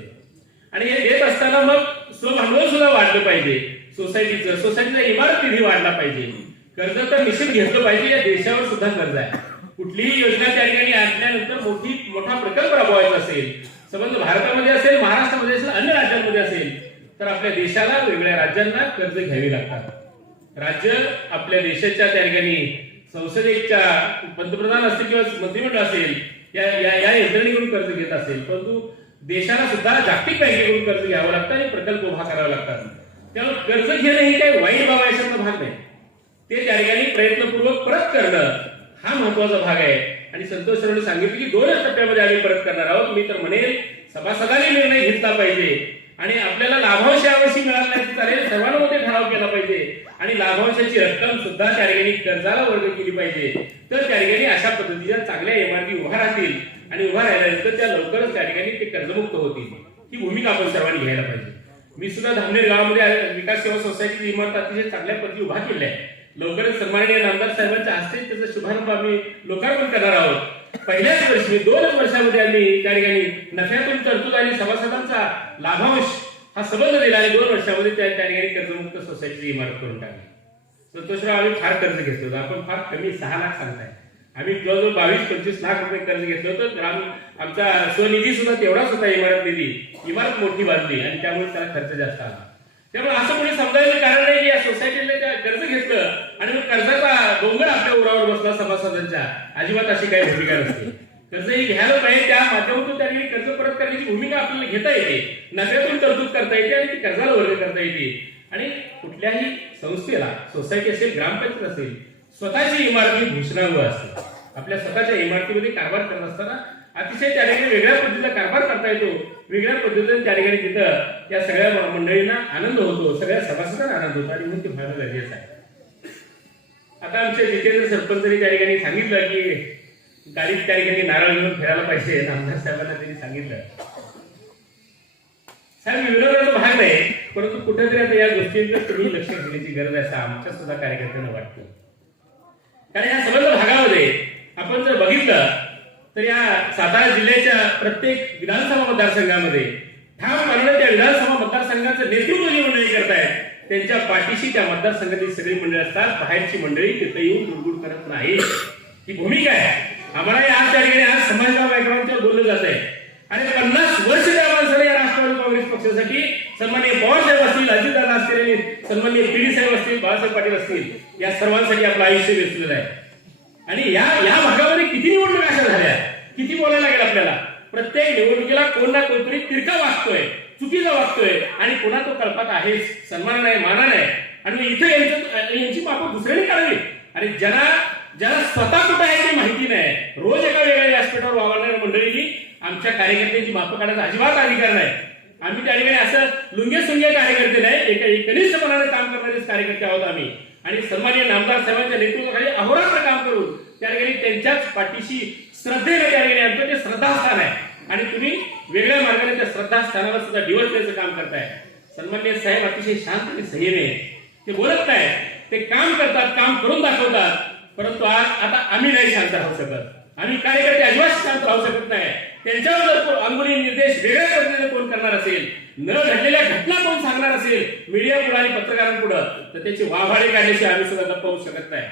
आणि हे देत असताना मग स्वभांडवल सुद्धा वाढलं पाहिजे, सोसायटीचा इमारत निधी वाढला पाहिजे. कर्ज तर निश्चित घेतलं पाहिजे, या देशावर सुद्धा कर्ज आहे. कुठलीही योजना त्या ठिकाणी आणल्यानंतर मोठा प्रकल्प राबवायचा असेल, संबंध भारतामध्ये असेल, महाराष्ट्रामध्ये असेल, अन्य राज्यांमध्ये असेल, तर आपल्या देशाला वेगळ्या राज्यांना कर्ज घ्यावी लागतात. राज्य आपल्या देशाच्या त्या ठिकाणी संसदेच्या पंतप्रधान असतील किंवा मंत्रिमंडळ असेल या यंत्रणेकडून कर्ज घेत असेल, परंतु देशाला सुद्धा जागतिक बँकेकडून कर्ज घ्यावं लागतं आणि प्रकल्प उभा करावा लागतात. त्यामुळे कर्ज घेणं ही काही वाईट बाब आहे अशातला भाग नाही. ते त्या ठिकाणी प्रयत्नपूर्वक परत करणं हा महत्वाचा भाग आहे. आणि संतोष सरांनी सांगितलं की 2 टप्प्यामध्ये आम्ही परत करणार आहोत. मी तर म्हणेल सभासदांनी निर्णय घेतला पाहिजे आणि आपल्याला लाभांश यावर्षी मिळाला नाही चालेल, सर्वांमध्ये ठराव केला पाहिजे आणि लाभांशाची रक्कम सुद्धा त्या ठिकाणी कर्जाला वर्ग केली पाहिजे. तर त्या ठिकाणी अशा पद्धतीच्या चांगल्या इमारती उभा राहतील आणि उभा राहिल्यानंतर त्या लवकरच त्या ठिकाणी ते कर्जमुक्त होतील. ही भूमिका आपण सर्वांनी घ्यायला पाहिजे. मी सुद्धा धामनेर गावामध्ये विकास सेवा सोसायटीची इमारत अतिशय चांगल्या पद्धती उभा केली आहे. लवकरच सन्माननीय नामदार साहेबांच्या हस्ते त्याचा शुभारंभ आम्ही लोकार्पण करणार आहोत. पहिल्याच वर्षी 2 वर्षामध्ये आम्ही त्या ठिकाणी नफ्यातून तरतूद आणि सभासदांचा लाभांश हा संबंध दिला आणि 2 वर्षामध्ये त्या ठिकाणी कर्जमुक्त सोसायटीची इमारत करून टाकली. संतोषराव, आम्ही फार कर्ज घेतलं होतं. आपण फार कमी 6 लाख सांगताय. आम्ही जवळजवळ 22-25 लाख रुपये कर्ज घेतलं होतं. आमचा स्वनिधी सुद्धा तेवढाच होता इमारत निधी. इमारत मोठी बांधली आणि त्यामुळे त्याला खर्च जास्त आला. त्यामुळे असं कोणी समजायचं कारण नाही की या सोसायटीने कर्ज घेतलं आणि मग कर्जाचा डोंगर आपल्या उरावर बसला सभासदांच्या. अजिबात अशी काही भूमिका नसते. कर्ज ही घ्यायला पाहिजे, त्या माध्यमातून त्यांनी कर्ज परत करण्याची भूमिका आपल्याला घेता येते, नफ्यातून तरतूद करता येते आणि ती कर्जाला वर्ग करता येते. आणि कुठल्याही संस्थेला, सोसायटी असेल, ग्रामपंचायत असेल, स्वतःची इमारती घोषणावर असते. आपल्या स्वतःच्या इमारतीमध्ये कारभार करत असताना अतिशय त्या ठिकाणी वेगळ्या पद्धतीचा कारभार करता येतो. वेगळ्या पद्धतीने त्या ठिकाणी तिथं या सगळ्या मंडळींना आनंद होतो, सगळ्या सभासदांना आनंद होतो आणि म्हणून ते व्हायला गरजेचं आहे. आता आमचे जितेंद्र सरपंचांनी त्या ठिकाणी सांगितलं की गाडीत त्या ठिकाणी नारळ घेऊन फिरायला पाहिजे. आमदार साहेबांना त्यांनी सांगितलं. साहेब, विरोधाचा भाग नाही, परंतु कुठेतरी आता या गोष्टींकडे तुम्ही लक्ष घालण्याची गरज आहे असं आमच्या सुद्धा कार्यकर्त्यांना वाटतं. कारण या संबंध भागामध्ये आपण जर बघितलं तर या सातारा जिल्ह्याच्या प्रत्येक विधानसभा मतदारसंघामध्ये ठामपणे त्या विधानसभा मतदारसंघाचं नेतृत्व जी मंडळी करतायत त्यांच्या पाठीशी त्या मतदारसंघातील सगळी मंडळी असतात. बाहेरची मंडळी तिथे येऊन गुडगुड करत नाही. ही भूमिका आहे. आम्हाला आज त्या ठिकाणी आज समाजगाव बायकांच्यावर बोललं जात आहे. आणि 50 वर्ष त्या माणसाने या राष्ट्रवादी काँग्रेस पक्षासाठी सन्माननीय पवार साहेब असतील, अजितदादा असतील, सन्माननीय PD साहेब असतील, बाळासाहेब पाटील असतील, या सर्वांसाठी आपलं आयुष्य वेचलेलं आहे. आणि या भागामध्ये किती निवडणुका अशा झाल्या, किती बोलायला लागेल आपल्याला. प्रत्येक निवडणुकीला कोण ना कोणतरी तिरका वागतोय, चुकीचा वागतोय आणि पुन्हा तो कळपात आहे, सन्मान नाही, माना नाही. आणि इथे यांची मापं दुसऱ्याने काढावी. आणि ज्याला स्वतः कुठं आहे ते माहिती नाही, रोज एका वेगळ्या व्यासपीठावर वावरणाऱ्या मंडळींनी आमच्या कार्यकर्त्यांची मापं काढायचा अजिबात अधिकार नाही. आम्ही त्या ठिकाणी असं लुंगे-सुंगे कार्यकर्ते नाही, एका कनिष्ठपणाने काम करणारेच कार्यकर्ते आहोत आम्ही. आणि सन्माननीय नामदार साहेबांच्या नेतृत्वाखाली अहोरात्र काम करून त्या ठिकाणी त्यांच्याच पाठीशी श्रद्धेने त्या ठिकाणी आमचं ते श्रद्धास्थान आहे. आणि तुम्ही वेगळ्या मार्गाने त्या श्रद्धास्थानाला सुद्धा दिवस द्यायचं काम करताय. सन्माननीय साहेब अतिशय शांत आणि संयमी ते बोलत नाही, ते काम करतात, काम करून दाखवतात. परंतु आता आम्ही नाही शांत राहू शकत. आम्ही कार्यकर्ते अजिबात शांत राहू शकत नाही. त्यांच्यावर जर अंगुली निर्देश वेगळ्या पद्धतीने कोण करणार असेल, न घडलेल्या घटना कोण सांगणार असेल मीडिया पुढे आणि पत्रकारांपुढे, तर त्याची वाभाडे काढण्याशी आम्ही सुद्धा गप्प होऊ शकत नाही.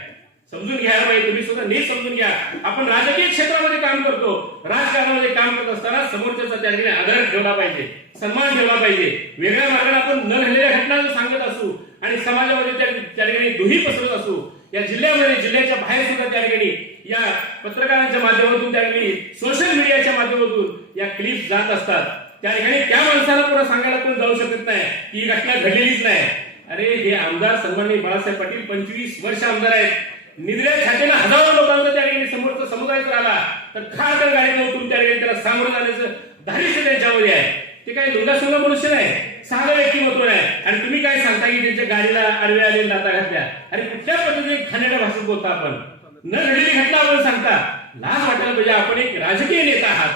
समजून घ्यायला पाहिजे. तुम्ही सुद्धा नीट समजून घ्या. आपण राजकीय क्षेत्रामध्ये काम करतो, राजकारणामध्ये काम करत असताना समोरच्याचा त्या ठिकाणी आदर ठेवला पाहिजे, सन्मान ठेवला पाहिजे. वेगळ्या मार्गाने आपण न घडलेल्या घटना जर सांगत असू आणि समाजामध्ये त्या ठिकाणी दुही पसरत असू, या जिल्ह्यामध्ये जिल्ह्याच्या बाहेर सुद्धा त्या ठिकाणी या पत्रकारांच्या माध्यमातून त्या ठिकाणी सोशल मीडियाच्या माध्यमातून या क्लिप्स जात असतात. त्या ठिकाणी त्या माणसाला पुन्हा सांगायला कोण जाऊ शकत नाही की ही घटना घडलेलीच नाही. अरे हे आमदार सन्माननीय बाळासाहेब पाटील 25 वर्ष आमदार आहेत. निधड्या छातीला हजारो लोकांचा त्या ठिकाणी समोरचा समुदाय जर आला तर खाडकन गाडीत उतरून त्या ठिकाणी त्याला सामोरं जाण्याचं धारिष्य त्यांच्यामध्ये आहे. ते काही लुंगासुंगा मनुष्य नाही, साधं व्यक्तिमत्व नाही. आणि तुम्ही काय सांगता की त्यांच्या गाडीला आडव्या आले लाता घातल्या. अरे कुठल्या पद्धतीने खाण्याच्या भाषेत बोलता आपण? न घडलेली घटना आपण सांगता. लाज वाटायला पाहिजे. आपण एक राजकीय नेता आहात.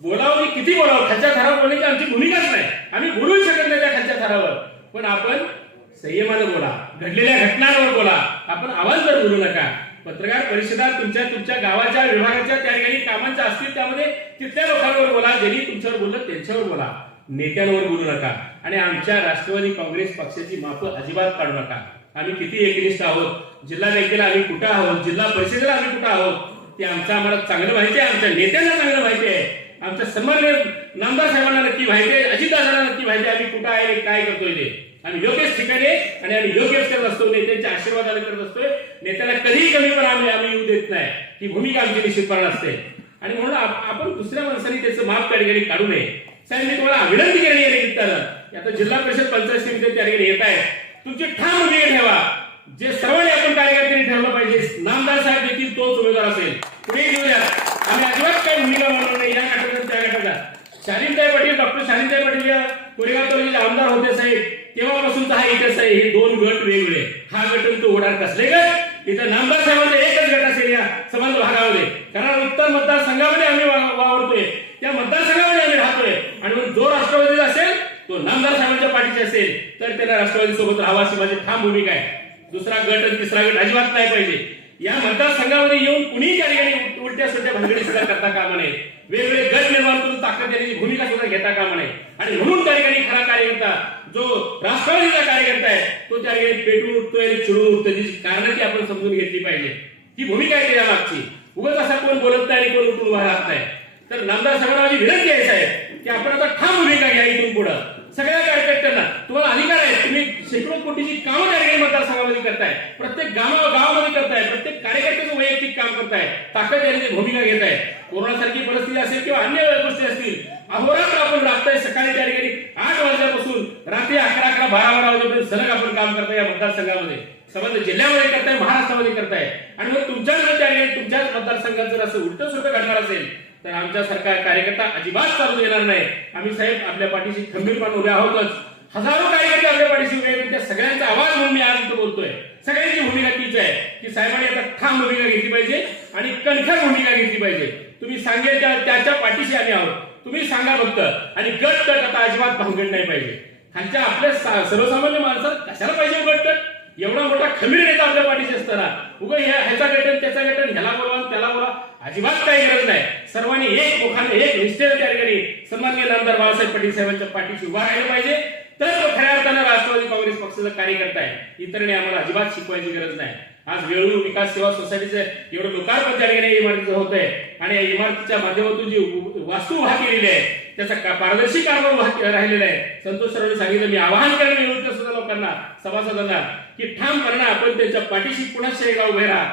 बोलावं की किती बोलावं, खालच्या थरावर बोलण्याची आमची भूमिकाच नाही. आम्ही बोलू शकत नाही त्या खालच्या थरावर. पण आपण संयमानं बोला, घडलेल्या घटनांवर बोला. आपण आवाजवर बोलू नका. पत्रकार परिषदात तुमच्या गावाच्या विभागाच्या त्या ठिकाणी कामांच्या असतील त्यामध्ये तिथल्या लोकांवर बोला. ज्यांनी तुमच्यावर बोललं त्यांच्यावर बोला, नेत्यांवर बोलू नका. आणि आमच्या राष्ट्रवादी काँग्रेस पक्षाची माफं अजिबात काढू नका. आम्ही किती एकनिष्ठ आहोत, जिल्हा बँकेला आम्ही कुठं आहोत, जिल्हा परिषदेला आम्ही कुठं आहोत ते आमचं आम्हाला चांगलं माहिती आहे. आमच्या नेत्यांना चांगलं माहिती आहे. आमच्या सन्माननीय नामदार साहेबांना नक्की माहिती आहे, अजितदादांना नक्की माहिती आहे आम्ही कुठं आहे आणि काय करतोय ते. आम्ही योग्यच ठिकाणी आणि आम्ही योग्यच करत असतो. नेत्यांच्या आशीर्वादाने करत असतोय. नेत्याला कधीही कमी पण आम्ही येऊ देत नाही. ही भूमिका आमची निश्चितपणे असते. आणि म्हणून आपण दुसऱ्या माणसाने त्याचं माप त्या ठिकाणी काढू नये. साहेब मी तुम्हाला विनंती केली आहे निमित्तानं. आता जिल्हा परिषद पंचायत समिती त्या ठिकाणी येत आहे. तुमची ठाम भूमिका ठेवा. जे सर्वांनी आपण कार्यकर्त्यांनी ठरवलं पाहिजे. नामदार साहेब देखील तोच उमेदवार असेल. पुढे घेऊन या. आम्ही अजिबात काही भूमिका मानणार नाही या गटाचा त्या गटाचा. शालिनताई पाटील, डॉक्टर शालिनताई पाटील या कोरेगाव तालुक्याचे आमदार होते साहेब, तेव्हापासूनचा हा इतिहास आहे. हे दोन गट वेगवेगळे. हा गट तो होणार कसले गट? इथं नामदार साहेबांचा एकच गट असेल या समाज भागामध्ये. कारण उत्तर मतदारसंघामध्ये आम्ही वावरतोय, त्या मतदारसंघामध्ये आम्ही राहतोय. आणि मग जो राष्ट्रवादीचा असेल तो नामदार साहेबांच्या पाठीचे असेल तर त्याला राष्ट्रवादी सोबत राहावा अशी माझी ठाम भूमिका आहे. दुसरा गट आणि तिसरा गट अजिबात नाही पाहिजे. या मतदारसंघामध्ये येऊन कुणीही त्या ठिकाणी उलट्या सुलट्या भानगडी सुद्धा करता कामा नये. वेगवेगळे गट निर्माण करून ताकद देण्याची भूमिका सुद्धा घेता कामा नये. आणि म्हणून त्या ठिकाणी खरा कार्यकर्ता जो राष्ट्रवादीचा कार्यकर्ता आहे तो त्या ठिकाणी पेटून उठतोय आणि चिडून उठतोय. त्याची कारणं ती आपण समजून घेतली पाहिजे. ही भूमिका आहे त्याच्या मागची. उगाच असा कोण बोलत नाही आणि कोण उठून उभा राहत नाही. तर नामदार साहेबांना माझी विनंती आहे साहेब की आपण आता ठाम भूमिका घ्या. इथून पुढे सगळ्या कार्यकर्त्यांना तुम्हाला अधिकार आहे. तुम्ही शेकडो कोटीची कामं त्या ठिकाणी मतदारसंघामध्ये करताय. प्रत्येक गावामध्ये करताय. प्रत्येक कार्यकर्त्याचं वैयक्तिक काम करताय. ताकद देण्याची भूमिका घेत आहे. कोरोनासारखी परिस्थिती असेल किंवा अन्य गोष्टी असतील, अहोरात्र आपण राबताय. सकाळी त्या ठिकाणी 8 वाजल्यापासून रात्री 11, 12 वाजेपर्यंत सलग आपण काम करताय या मतदारसंघामध्ये. संबंध जिल्ह्यामध्ये करताय, महाराष्ट्रामध्ये करताय. आणि मग तुमच्याच त्या ठिकाणी तुमच्याच मतदारसंघात जर असं उलट सुलट घडणार असेल तर आमच्यासारखा कार्यकर्ता अजिबात चालू देणार नाही. आम्ही साहेब आपल्या पाठीशी खंबीरपणे उभे आहोतच. हजारो कार्यकर्ते आपल्या पाठीशी उभे आहेत. त्या सगळ्यांचा आवाज म्हणून मी आज इथं बोलतोय. सगळ्यांची भूमिका तीच आहे की साहेबांनी आता ठाम भूमिका घेतली पाहिजे आणि कणखर भूमिका घेतली पाहिजे. तुम्ही सांगेल त्याच्या पाठीशी आम्ही आहोत. तुम्ही सांगा फक्त. आणि गट आता अजिबात भानगड नाही पाहिजे. खालच्या आपल्या सर्वसामान्य माणसाला कशाला पाहिजे गट? एवढा मोठा खंबीर नेता आपल्या पाठीशी असताना उगा ह्याचा गटन त्याचा गटन ह्याला बोलवा त्याला बोला अजिबात काही गरज नाही. सर्वांनी एक मुखाने एक निष्ठेने त्या ठिकाणी सन्माननीय नामदार बाळासाहेब पाटील साहेबांच्या पाठीशी उभा राहिलं पाहिजे. तर तो खऱ्या अर्थानं राष्ट्रवादी काँग्रेस पक्षाचा कार्यकर्ता आहे. इतरांनी आम्हाला अजिबात शिकवायची गरज नाही. आज वेळू विकास सेवा सोसायटीचं एवढं लोकार्पण त्या ठिकाणी इमारतीचं होत आहे. आणि या इमारतीच्या माध्यमातून जी वास्तू उभा केलेली आहे त्याचा पारदर्शी कारभार उभा राहिलेला आहे. संतोष सरांनी सांगितलं, मी आवाहन करेन विरोधी सुद्धा लोकांना, सभासदांना की ठामपणे आपण त्यांच्या पाठीशी पुन्हा एकदा उभे राहा.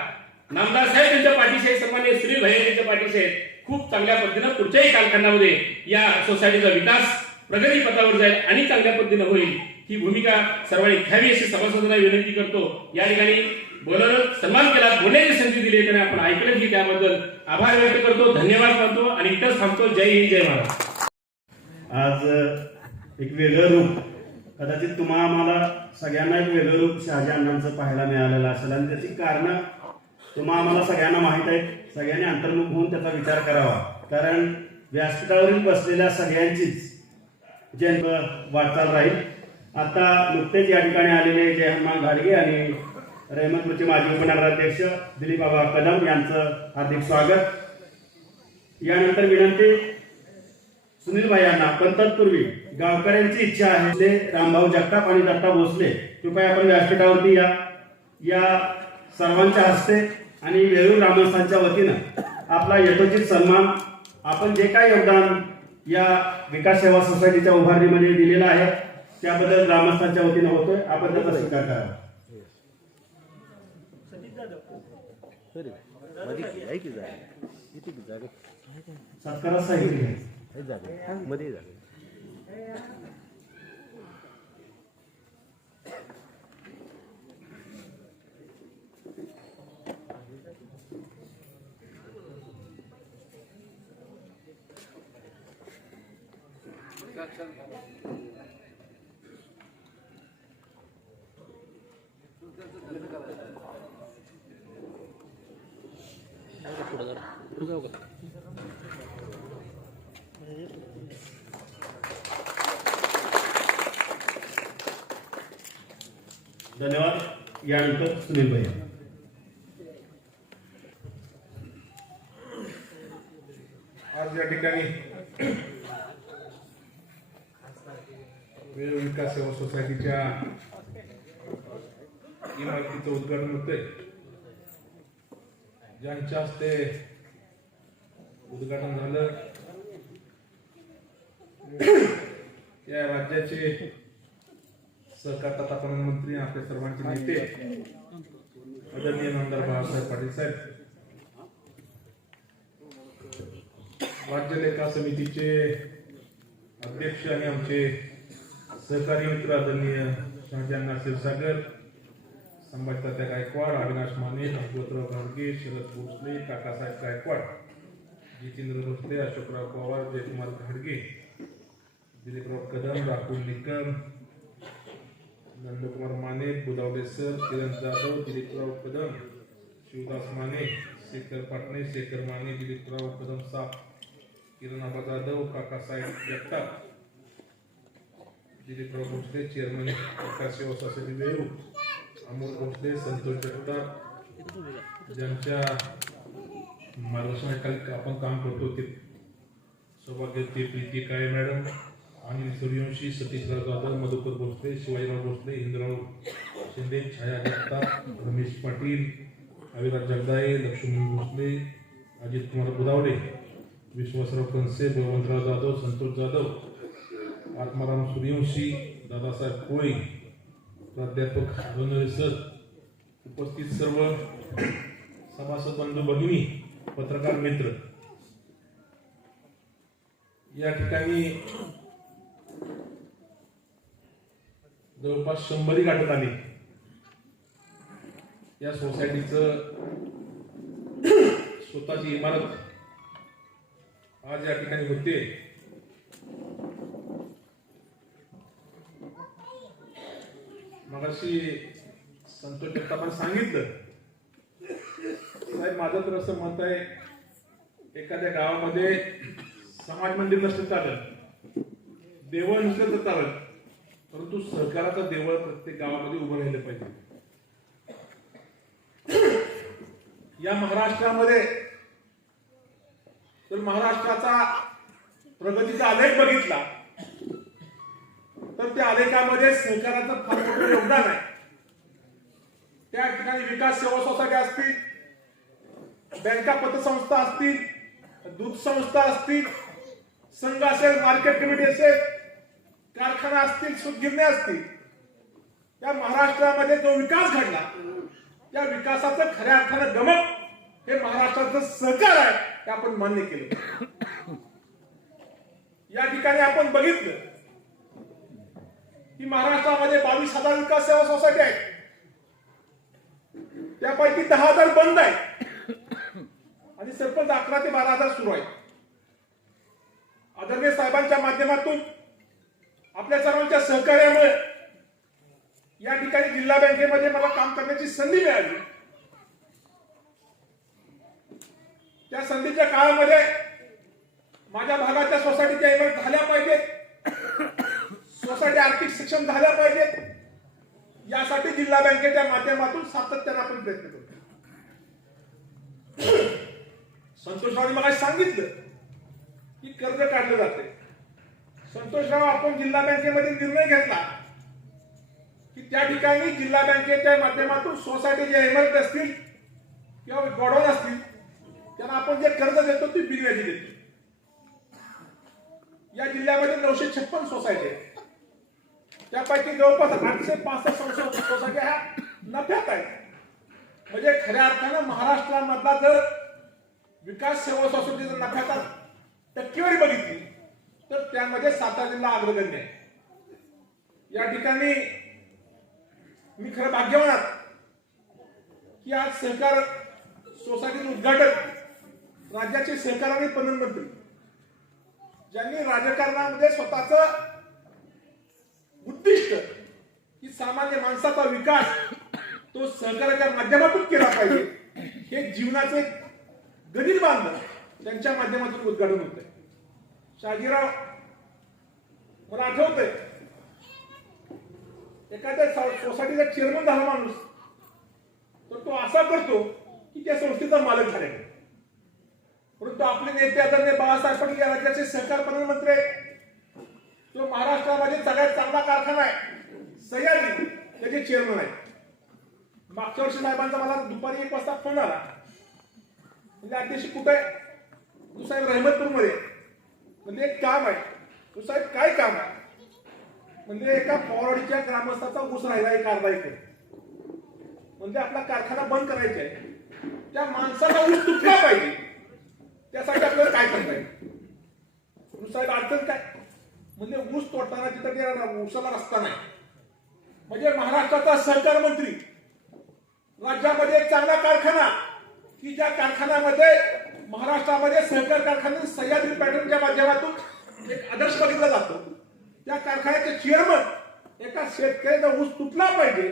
नामदार साहेब त्यांच्या पाठीशी आहेत, सन्माननीय सुनील भैया त्यांच्या पाठीशी आहेत. खूप चांगल्या पद्धतीनं पुढच्याही कालखंडामध्ये या सोसायटीचा विकास प्रगती पथावर जाईल आणि चांगल्या पद्धतीनं होईल. ही भूमिका सर्वांनी घ्यावी अशी सभासदांना विनंती करतो. या ठिकाणी बोलणं सन्मान केला, बोलण्याची संधी दिली त्याने आपण ऐकलं की त्याबद्दल आभार व्यक्त करतो, धन्यवाद मानतो आणि इथंच थांबतो. जय हिंद, जय महाराष्ट्र. आज एक वेगळं रूप, कदाचित तुम्हा आम्हाला सगळ्यांना एक वेगळं रूप शहाजी अण्णांचं पाहायला मिळालेलं असेल आणि त्याची कारणं तुम्हा आम्हाला सगळ्यांना माहीत आहेत. सगळ्यांनी अंतर्मुख होऊन त्याचा विचार करावा. कारण व्यासपीठावरील बसलेल्या सगळ्यांचीच जन्म वाटचाल राहील. आता नुकतेच या ठिकाणी आलेले जय हनुमान घाडगे आणि रहमतपूरचे माजी उपनगराध्यक्ष दिलीप बाबा कदम यांचं हार्दिक स्वागत. यानंतर विनंती सुनील भाई यांना, पण तत्पूर्वी गावकऱ्यांची इच्छा आहे रामभाऊ जगताप आणि दत्ता भोसले कृपया आपण व्यासपीठावरती या सर्वांच्या हस्ते आणि वेरूळ ग्रामस्थांच्या वतीनं आपला यथोचित सन्मान, आपण जे काही योगदान या विकास सेवा सोसायटीच्या उभारणीमध्ये दिलेलं आहे त्याबद्दल ग्रामस्थांच्या वतीनं होतोय. आपण त्याचा स्वीकार करावा. सत्कारात साहित्य घ्या. धन्यवाद. यानंतर सुनील भाई. आज या ठिकाणी वेळ विकास सेवा सोसायटीच्या इमारतीचं उद्घाटन होतंय. ज्यांच्या हस्ते उद्घाटन झालं या राज्याचे सहकार तथा पणन मंत्री आपल्या सर्वांचे नेते आदरणीय नामदार बाळासाहेब पाटील साहेब, राज्य लेखा समितीचे अध्यक्ष आणि आमचे सहकारी मित्र आदरणीय शहाजीअण्णा क्षीरसागर, संभाजी तात्या गायकवाड, अविनाश माने, भागवतराव गाडगे, शरद भोसले, काकासाहेब गायकवाड, जितेंद्र भोसले, अशोकराव पवार, जयकुमार घाडगे, दिलीपराव कदम, राहुल निकम, नंदकुमार माने, बुदावले सर, किरण जाधव, दिलीपराव कदम, शिवदास माने, शेखर पाटणे, शेखर माने, दिलीपराव कदम साप, किरण आबा जाधव, काकासाहेब जगताप, दिलीपराव भोसले, चेअरमन विकास सेवा सोसायटी वेळू, अमोल भोसले, संतोष जगताप, ज्यांच्या मार्गदर्शनाखाली आपण काम करतो ते सौभाग्यवती प्रीती काळे मॅडम, अनिल सूर्यवंशी, सतीशराव जाधव, मधुकर भोसले, शिवाजीराव भोसले, इंद्रराव शिंदे, छाया जगताप, रमेश पाटील, अविराज जगदाळे, लक्ष्मण भोसले, अजित कुमार बुदावले, विश्वासराव कंसे, बळवंतराव जाधव, संतोष जाधव, आत्माराम सूर्यवंशी, दादासाहेब कोळी, प्राध्यापक दोनवे सर, उपस्थित सर्व सभासद बंधू भगिनी, पत्रकार मित्र, या ठिकाणी जवळपास 100 गाठत आली. या सोसायटीचं स्वतःची इमारत आज या ठिकाणी होते. मगाशी संतोष जगतापांनी सांगितलं, साहेब माझं तर असं मत आहे, एखाद्या गावामध्ये समाज मंदिर नसलं चालत, देवळ नसलं तर चालत, परंतु सहकाराचं देवळ प्रत्येक गावामध्ये उभं राहिलं पाहिजे. या महाराष्ट्रामध्ये जर महाराष्ट्राचा प्रगतीचा आलेख बघितला तर त्या आलेखामध्ये सहकाराचं फार मोठं योगदान आहे. त्या ठिकाणी विकास सेवा सोसायटी असतील, बँका पतसंस्था असतील, दूध संस्था असतील, संघ असेल, मार्केट कमिटी असेल, कारखाना असतील, सूतगिरण्या असतील, या महाराष्ट्रामध्ये जो विकास घडला त्या विकासाचं खऱ्या अर्थानं गमक हे महाराष्ट्राचं सहकार आहे हे आपण मान्य केलं. या ठिकाणी आपण बघितलं की महाराष्ट्रामध्ये 22,000 विकास सेवा सोसायटी आहेत, त्यापैकी 10,000 बंद आहेत आणि सरपंच 11 ते 12,000 सुरू आहेत. आदरणीय साहेबांच्या माध्यमातून आपल्या सर्वांच्या सहकार्यामुळे या ठिकाणी जिल्हा बँकेमध्ये मला काम करण्याची संधी मिळाली. त्या संधीच्या काळामध्ये माझ्या भागाच्या सोसायटीच्या इमारती झाल्या पाहिजेत, सोसायटी आर्थिक सक्षम झाल्या पाहिजेत, यासाठी जिल्हा बँकेच्या माध्यमातून सातत्याने आपण प्रयत्न करतो. संतोषराव मग सांगितलं की कर्ज काढलं जाते. संतोषराव, आपण जिल्हा बँकेमध्ये निर्णय घेतला की त्या ठिकाणी जिल्हा बँकेच्या माध्यमातून सोसायटीच्या इमारती असतील किंवा गोडाऊन असतील त्यांना आपण जे कर्ज देतो ते बिनव्याजी देतो. या जिल्ह्यामध्ये 956 सोसायटी आहेत, त्यापैकी जवळपास 865 सोसायटी ह्या नफ्यात आहेत. म्हणजे खऱ्या अर्थानं महाराष्ट्रामधला जर विकास सेवा सोसायटीचा नफ्याचा टक्केवारी बघितली तर त्यामध्ये सातारा जिल्हा अग्रगण्य आहे. या ठिकाणी मी खरं भाग्यवान आहे की आज सहकार सोसायटीचं उद्घाटन राज्याचे सहकार आणि पणन मंत्री ज्यांनी राजकारणामध्ये स्वतःचं उद्दिष्ट की सामान्य माणसाचा विकास तो सहकाराच्या माध्यमातून केला पाहिजे हे जीवनाचे गणित बांधलं त्यांच्या माध्यमातून उद्घाटन होतंय. शहाजीराव मला आठवतंय एखाद्या सोसायटीचा चेअरमन झाला माणूस तर तो असा करतो की त्या संस्थेचा मालक झाले. परंतु आपले नेते आदरणीय बाळासाहेब पाटील या राज्याचे सहकार पणन मंत्री आहेत. तो महाराष्ट्रामध्ये सगळ्यात चांगला कारखाना आहे सह्याद्री त्याचे चेअरमन आहे. मागच्या वर्षी साहेबांचा मला दुपारी 1 वाजता फोन आला म्हणजे अध्यक्ष कुठे आहे? तू साहेब रहमतपूरमध्ये. म्हणजे एक काम आहे. तू साहेब काय काम आहे? म्हणजे एका पवारवाडीच्या ग्रामस्थाचा ऊस राहिला एक अर्धा एकर. म्हणजे आपला कारखाना बंद करायचा आहे. त्या माणसाला ऊस तुटला पाहिजे त्यासाठी आपल्याला काय करता येईल? साहेब अडचण काय? म्हणजे ऊस तोडताना तिथं त्या ऊसाला रस्ता नाही. म्हणजे महाराष्ट्राचा सहकार मंत्री राज्यामध्ये एक चांगला कारखाना की ज्या कारखान्यामध्ये महाराष्ट्रामध्ये सहकार कारखाने सह्याद्री पॅटर्नच्या माध्यमातून एक आदर्श बघितला जातो. त्या कारखान्याचे चेअरमन एका शेतकऱ्याचा ऊस तुटला पाहिजे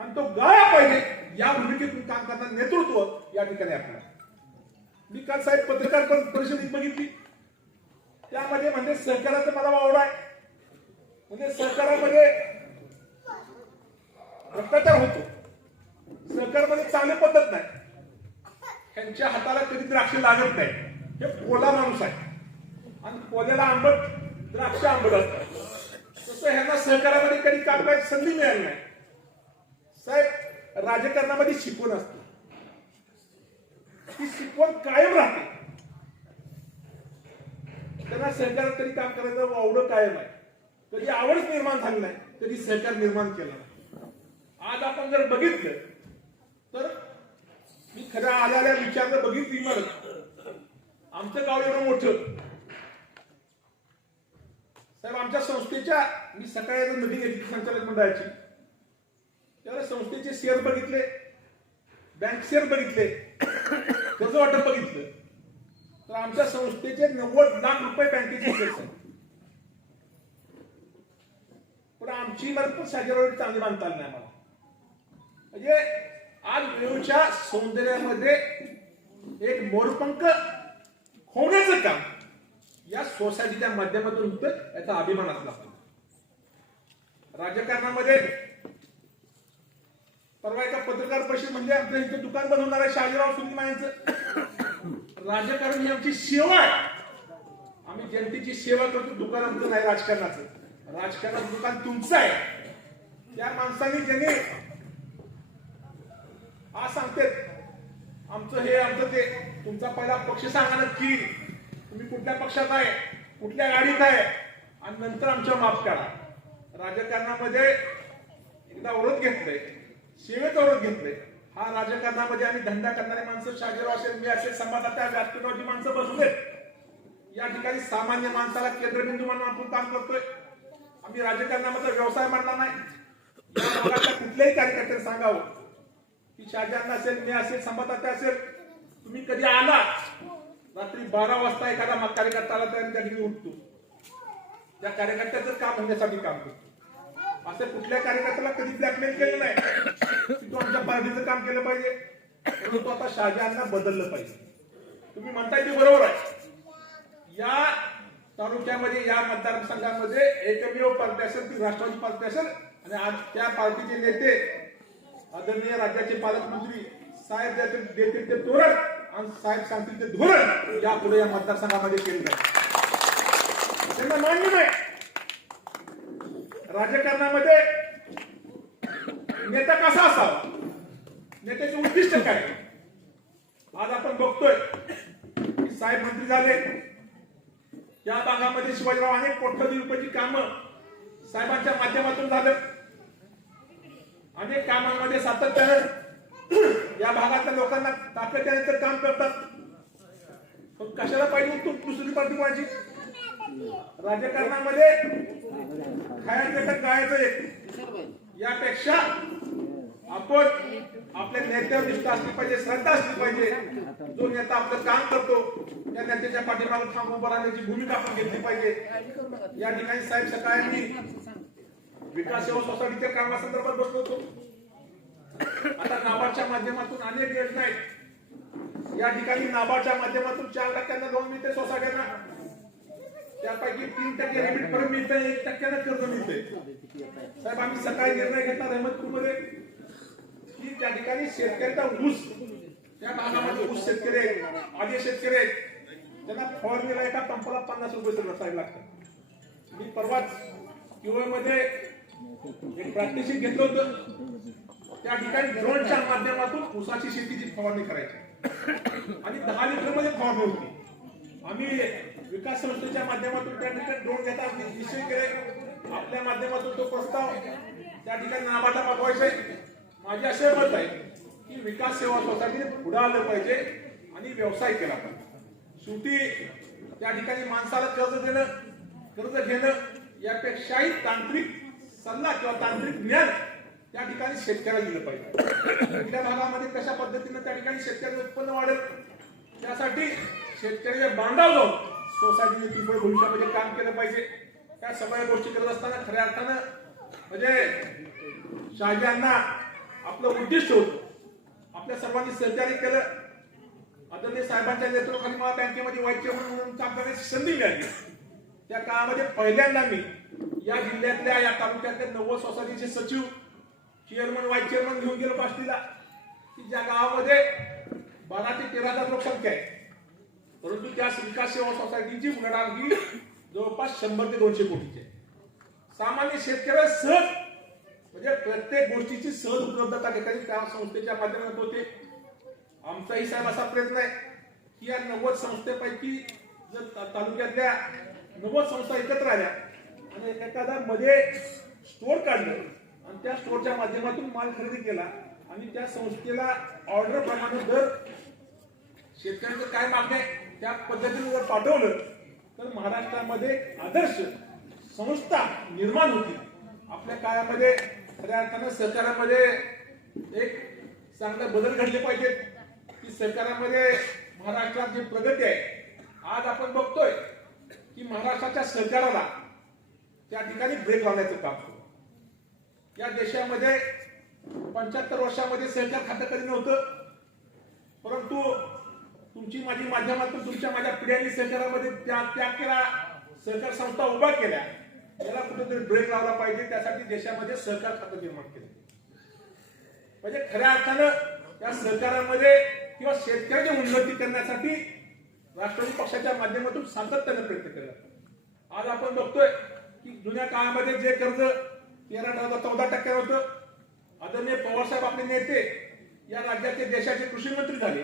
आणि तो गाळला पाहिजे या भूमिकेतून काम करणारं नेतृत्व या ठिकाणी आपल्याला. मी काल साहेब पत्रकार परिषदेत बघितली त्यामध्ये म्हणजे सहकाराचा मला वावडा आहे. म्हणजे सहकारामध्ये भ्रष्टाचार होतो. सहकारमध्ये चांगली पद्धत नाही. त्यांच्या हाताला कधी द्राक्ष लागत नाही. हे पोला माणूस आहे आणि पोल्याला आंबट द्राक्ष आंबट असतात. तसं ह्यांना सहकारामध्ये कधी काम करायची संधी मिळाली नाही. साहेब राजकारणामध्ये शिकवण असते ती शिकवण कायम राहते. त्यांना सहकारात कधी काम करायचं वावडं कायम आहे. कधी आवडच निर्माण झाली नाही कधी सहकार निर्माण केलं नाही. आज आपण जर बघितलं तर मी खऱ्या आल्याला विचारलं बघितली इमारत आमचं गाव एवढं मोठं. साहेब आमच्या संस्थेच्या मी सकाळी मीटिंग घेतली संचालक मंडळाची त्यावेळेला संस्थेचे शेअर बघितले बँक शेअर बघितले कर्ज वाटप बघितलं तर आमच्या संस्थेचे 90 लाख रुपये बँकेचे शेअर आहेत. पण आमची इमारत पण शहाजीराव चांगली बांधता आली नाही आम्हाला. म्हणजे आज वेळूच्या सौंदर्यामध्ये एक मोरपंख होण्याचं काम या सोसायटीच्या माध्यमातून होतं याचा अभिमान असला पाहिजे. राजकारणामध्ये परवा एका पत्रकार परिषद म्हणजे आपल्या इथे दुकान बनवणार आहे शहाजीराव सुनील यांचं. राजकारण ही आमची सेवा आहे. आम्ही जनतेची सेवा करतो. दुकान आमचं नाही राजकारणाचं. राजकारणाचं दुकान तुमचं आहे. त्या माणसांनी ज्यांनी आज सांगते आमचं हे आमचं ते तुमचा पहिला पक्ष सांगा नक्की तुम्ही कुठल्या पक्षात आहे कुठल्या गाडीत आहे आणि नंतर आमच्या माफ करा. राजकारणामध्ये एकदा औरत घेतलंय सेवेत औरत घेतलंय. हा राजकारणामध्ये आम्ही धंदा करणारे माणसं शहाजीराव असेल मी असेल समाजाच्या व्यासपीठावरची माणसं बसलेत. या ठिकाणी सामान्य माणसाला केंद्रबिंदू म्हणून आपण काम करतोय. आम्ही राजकारणामध्ये व्यवसाय मांडला नाही. या भागातल्या कुठल्याही कार्यकर्त्याला सांगावं की शहाजीराव असेल मी असेल समाजाचे असेल तुम्ही कधी आला रात्री 12 वाजता एखादा कार्यकर्ता आला तर त्या ठिकाणी उठतो. त्या कार्यकर्त्याचं काम होण्यासाठी काम करतो. असं कुठल्या कार्यकर्त्याला कधी ब्लॅकमेल केलं नाही की तू आमच्या पार्टीचं काम केलं पाहिजे परंतु आता शहाजीरावांना बदललं पाहिजे. तुम्ही म्हणताय ते बरोबर आहे. या तालुक्यामध्ये या मतदारसंघामध्ये एकमेव पार्टी असेल ती राष्ट्रवादी पार्टी असेल आणि आज त्या पार्टीचे नेते आदरणीय राज्याचे पालकमंत्री साहेब देतील ते धोरण आणि साहेब सांगतील ते धोरण यापुढे या मतदारसंघामध्ये केलं जाईल. त्यांना मान्य नाही. राजकारणामध्ये नेता कसा असावा नेत्याचे उद्दिष्ट काय. आज आपण बघतोय की साहेब मंत्री झाले या भागामध्ये शिवाजीराव अनेक कोट्यवधी रुपयाची कामं साहेबांच्या माध्यमातून झालं. अनेक कामांमध्ये सातत्यानं या भागातल्या लोकांना ताकद देण्याचं काम करतात. पण कशाला पाहिजे तू दुसरी पार्टी माझी राजकारणामध्ये खायचं का गायचं एक यापेक्षा आपण आपल्या नेत्यावर निष्ठा असली पाहिजे, श्रद्धा असली पाहिजे. जो नेता आपलं काम करतो त्या नेत्याच्या पाठीमागे ठाम उभं राहण्याची भूमिका आपण घेतली पाहिजे. या ठिकाणी साहेब सकाळी मी विकास सेवा सोसायटीच्या कामासंदर्भात बसलो होतो. आता नाबार्डच्या माध्यमातून अनेक योजना आहेत. या ठिकाणी नाबार्डच्या माध्यमातून 4% लोन मिळते सोसायट्यांना. त्यापैकी 3% रिबीट परत मिळते, 1% कर्ज मिळते. साहेब आम्ही सकाळी निर्णय घेतला रहमतपूरमध्ये की त्या ठिकाणी शेतकऱ्याचा ऊस, त्या भागामध्ये ऊस शेतकरी आहेत, आधी शेतकरी आहेत, त्यांना फवारणीला एका पंपाला 50 रुपये रसायन लागतात. मी परवाच मध्ये एक प्रात्यक्षिक घेतलं होतं. त्या ठिकाणी ड्रोनच्या माध्यमातून ऊसाची शेतीची फवारणी करायची आणि 10 लिटर मध्ये फवारणी होती. आम्ही विकास संस्थेच्या माध्यमातून त्या ठिकाणी ड्रोन घेता निश्चित केले. आपल्या माध्यमातून तो प्रस्ताव त्या ठिकाणी नाबार्डला मागवायचा आहे. माझे असे मत आहे की विकास सेवा सोसायटीने पुढे आलं पाहिजे आणि व्यवसाय केला पाहिजे. शेवटी त्या ठिकाणी माणसाला कर्ज घेणं यापेक्षाही तांत्रिक सल्ला किंवा तांत्रिक ज्ञान त्या ठिकाणी शेतकऱ्याला दिलं पाहिजे. त्या भागामध्ये कशा पद्धतीने त्या ठिकाणी शेतकऱ्याचं उत्पन्न वाढेल त्यासाठी शेतकऱ्याच्या बांधावर जाऊन सोसायटीने किंवा भविष्यामध्ये काम केलं पाहिजे. त्या सगळ्या गोष्टी करत असताना खऱ्या अर्थानं म्हणजे शहाजींना आपलं उद्दिष्ट होतं. आपल्या सर्वांनी सहकार्य केलं. आदरणीय साहेबांच्या नेतृत्वाखाली मला बँकेमध्ये व्हाईस चेअरमन म्हणून काम करण्याची संधी मिळाली. त्या काळामध्ये पहिल्यांदा मी या जिल्ह्यातल्या या तालुक्यातल्या 90 सोसायटीचे सचिव, चेअरमन, व्हाईस चेअरमन घेऊन गेलो काष्टीला की ज्या गावामध्ये 12 ते 13,000 लोकसंख्या आहे. परंतु त्या विकास सेवा सोसायटीची उलाढाल ही जवळपास 100 ते 200 कोटीची आहे. सामान्य शेतकऱ्याला सहज म्हणजे प्रत्येक गोष्टीची सहज उपलब्धता ठिकाणी त्या संस्थेच्या माध्यमातून होते. आमचाही साहेब असा प्रयत्न आहे की या 90 संस्थेपैकी जर तालुक्यातल्या 90 संस्था एकत्र आल्या आणि एखादा मध्ये स्टोअर काढलं आणि त्या स्टोअरच्या माध्यमातून माल खरेदी केला आणि त्या संस्थेला ऑर्डर प्रमाणे दर शेतकऱ्यांचं काय मागणं आहे त्या पद्धतीने जर पाठवलं तर महाराष्ट्रामध्ये आदर्श संस्था निर्माण होती. आपल्या काळामध्ये खऱ्या अर्थानं सरकारामध्ये एक चांगले बदल घडले पाहिजेत की सरकारामध्ये महाराष्ट्रात जी प्रगती आहे आज आपण बघतोय की महाराष्ट्राच्या सरकाराला त्या ठिकाणी ब्रेक लावण्याचं काम सुरू. या देशामध्ये 75 वर्षामध्ये सरकार खातं कधी नव्हतं. परंतु तुमची माझी माध्यमातून तुमच्या माझ्या पिढ्यांनी सरकारामध्ये त्याग केला, सहकार संस्था उभा केल्या. याला कुठेतरी ब्रेक लावला पाहिजे. त्यासाठी देशामध्ये सहकार खातं निर्माण केलं म्हणजे खऱ्या अर्थानं या सहकारामध्ये किंवा शेतकऱ्याची उन्नती करण्यासाठी राष्ट्रवादी पक्षाच्या माध्यमातून सातत्याने प्रयत्न केला. आज आपण बघतोय की जुन्या काळामध्ये जे कर्ज 13-14% होतं. आदरणीय पवारसाहेब आपले नेते या राज्याचे देशाचे कृषी मंत्री झाले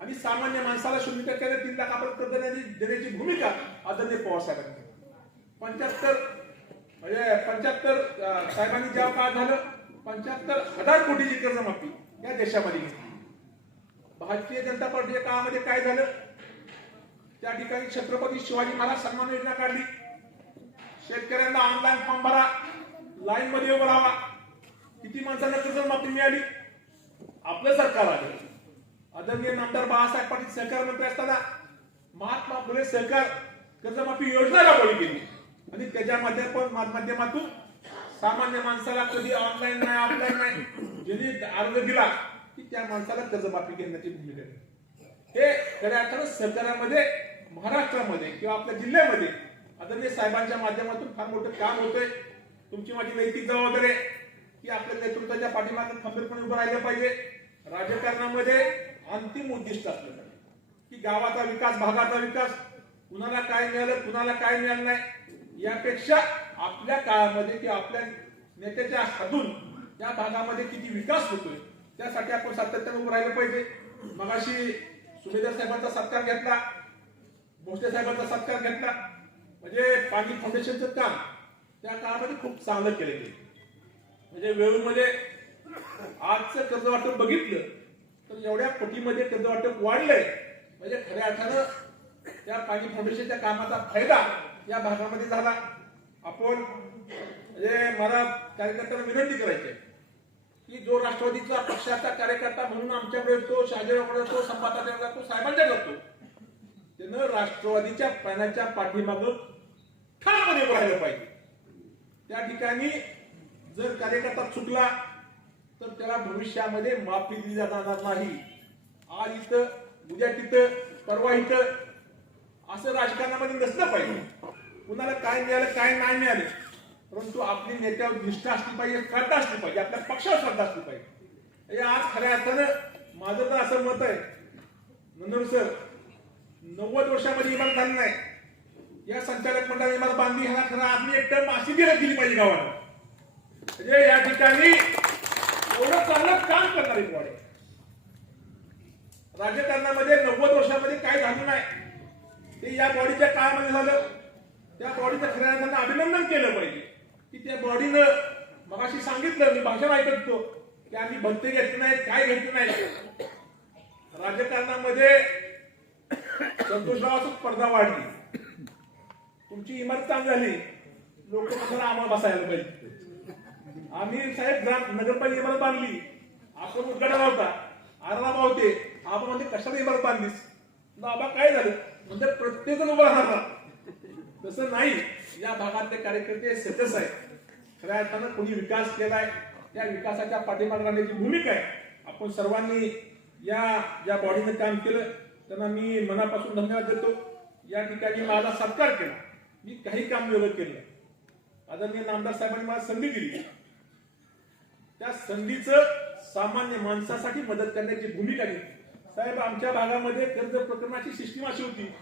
आणि सामान्य माणसाला 0% 3 लाख आपण कर्ज देण्याची भूमिका आदरणीय पवारसाहेबांनी 75 साहेबांनी जेव्हा काळ झालं 75,000 कोटीची कर्जमाफी या देशामध्ये घेतली. भारतीय जनता पार्टीच्या काळामध्ये काय झालं त्या ठिकाणी छत्रपती शिवाजी महाराज सन्मान योजना काढली. शेतकऱ्यांना ऑनलाईन फॉर्म भरा, लाईन मध्ये उभं राहा. किती माणसांना कर्जमाफी मिळाली? आपलं सरकार आलं. आदरणीय नामदार बाळासाहेब पाटील सहकार मंत्री असताना महात्मा फुले सहकार कर्जमाफी योजना राबवली गेली आणि त्याच्या माध्यमातून सामान्य माणसाला कधी ऑनलाईन नाही ऑफलाईन नाही ज्यांनी अर्ज दिला की त्या माणसाला कर्जमाफी घेण्याची भूमिका आहे. हे खऱ्या अर्थानं सरकारामध्ये महाराष्ट्रामध्ये किंवा आपल्या जिल्ह्यामध्ये आदरणीय साहेबांच्या माध्यमातून फार मोठं काम होतंय. तुमची माझी नैतिक जबाबदारी आहे की आपल्या नेतृत्वाच्या पाठीमागे खंबीरपणे उभं राहिलं पाहिजे. राजकारणामध्ये अंतिम उद्दिष्ट असलं पाहिजे की गावाचा विकास, भागाचा विकास, कुणाला काय मिळालं कुणाला काय मिळालं नाही यापेक्षा आपल्या काळामध्ये किंवा आपल्या नेत्याच्या हातून या भागामध्ये किती विकास होतोय त्यासाठी आपण सातत्याने उभं राहिलं पाहिजे. मगाशी सुभेदार साहेबांचा सत्कार घेतला, भोसले साहेबांचा सत्कार घेतला. म्हणजे पाणी फाउंडेशनचं काम त्या काळामध्ये खूप चांगलं केलं गेलं. म्हणजे वेळूमध्ये आजचं कर्ज वाटप बघितलं तर एवढ्या कोटीमध्ये कर्ज वाटप वाढलंय म्हणजे खऱ्या अर्थानं त्या पाणी फाउंडेशनच्या कामाचा फायदा या भागामध्ये झाला. आपण म्हणजे मला कार्यकर्त्यांना विनंती करायची आहे की जो राष्ट्रवादीचा पक्षाचा कार्यकर्ता म्हणून आमच्याकडे येतो, शहाजीरावकडे येतो, संपादाकडे जातो, साहेबांच्या जातो, त्यानं राष्ट्रवादीच्या पॅनलच्या पाठीमागं ठामपणे उभं राहिलं पाहिजे. त्या ठिकाणी जर कार्यकर्ता चुकला तर त्याला भविष्यामध्ये माफी दिली जाणार नाही. आज इथं, उद्या तिथं, परवा इथं असं राजकारणामध्ये नसलं पाहिजे. कुणाला काय मिळालं काय नाही मिळालं, परंतु आपली नेत्यावर निष्ठा असली पाहिजे, श्रद्धा असली पाहिजे, आपल्या पक्षावर श्रद्धा असली पाहिजे. आज खऱ्या अर्थानं माझं तर असं मत आहे नंदन सर, 90 वर्षामध्ये इमारत झाली नाही. या संचालक मंडळाने इमारत बांधली, ह्याला खरं आपली एक टर्म अशी दिली पाहिजे गावाला. म्हणजे या ठिकाणी एवढं चांगलं काम करणारे बॉडी राजकारणामध्ये 90 वर्षामध्ये काय झालं नाही ते या बॉडीच्या काळामध्ये झालं. त्या बॉडीचं खऱ्या अर्थानं अभिनंदन केलं पाहिजे की त्या बॉडीनं मगाशी सांगितलं, मी भाषण ऐकत होतो की आम्ही भत्ते घेतले नाहीत, काय घेतले नाही. राजकारणामध्ये संतोषरावाची स्पर्धा वाढली, तुमची इमारत चांगली झाली, लोक म्हणतात आम्हाला बसायला पाहिजे. आम्ही साहेब नगरपालिका इमारत बांधली, आपण उद्घाटन होता, आराम होते, आपण म्हणजे कशाला इमारत बांधलीस, बाबा काय झालं म्हणजे प्रत्येक जण उभं राहणार. तसं नाही, या भागातले कार्यकर्ते सतस आहेत. खऱ्या अर्थानं कोणी विकास केलाय त्या विकासाच्या पाठीमागे राहण्याची भूमिका आहे. आपण सर्वांनी या ज्या बॉडीने काम केलं त्यांना मी मनापासून धन्यवाद देतो. या ठिकाणी माझा सत्कार केला, मी काही काम वेगळं केलं. आदरणीय नामदार साहेबांनी मला संधी दिली, त्या संधीचं सामान्य माणसासाठी मदत करण्याची भूमिका घेतली. साहेब, आमच्या भागामध्ये कर्ज प्रकरणाची सिस्टीम अशी होती,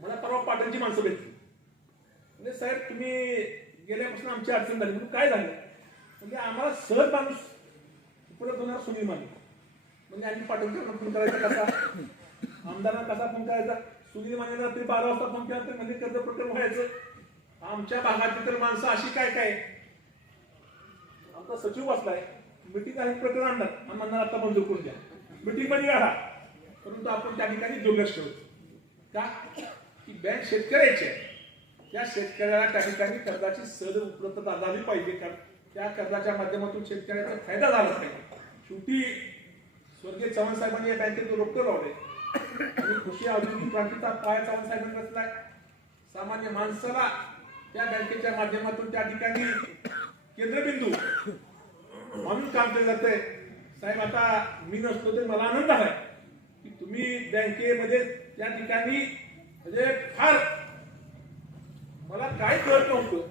मला परवा पाटणची माणसं भेटली, म्हणजे साहेब तुम्ही गेल्यापासून आमची अडचण झाली. म्हणून काय झालं म्हणजे आम्हाला सहज माणूस उपलब्ध होणार सुनील माने. म्हणजे आम्ही पाटणच्या फोन करायचा कसा, आमदारांना कसा फोन करायचा, सुनील माने रात्री 12 वाजता फोन केला तर म्हणजे कर्ज प्रकरण व्हायचं. आमच्या भागातली तर माणसं अशी काय काय, आमचा सचिव बसलाय, मिटिंग आहे, प्रकरण आणणार आणि म्हणणार आता मंजूर करून द्या, मिटिंग मध्ये राहा. परंतु आपण त्या ठिकाणी दुर्लक्ष ठेवतो का की बँक शेतकऱ्याची आहे, त्या शेतकऱ्याला त्या ठिकाणी कर्जाची सहज उपलब्धता झाली पाहिजे, कारण त्या कर्जाच्या माध्यमातून शेतकऱ्याचा फायदा झाला पाहिजे. शेवटी स्वर्गीय चव्हाण साहेबांनी या बँकेत रोखलं लावले आणि कृषी औद्योगिक क्रांतीचा पाया चव्हाण साहेबांनी रचलाय. सामान्य माणसाला त्या बँकेच्या माध्यमातून त्या ठिकाणी केंद्रबिंदू म्हणून काम केलं जातंय. साहेब, आता मी नसतो तर मला आनंद आहे की तुम्ही बँकेमध्ये त्या ठिकाणी म्हणजे फार मला काय कळत नव्हतं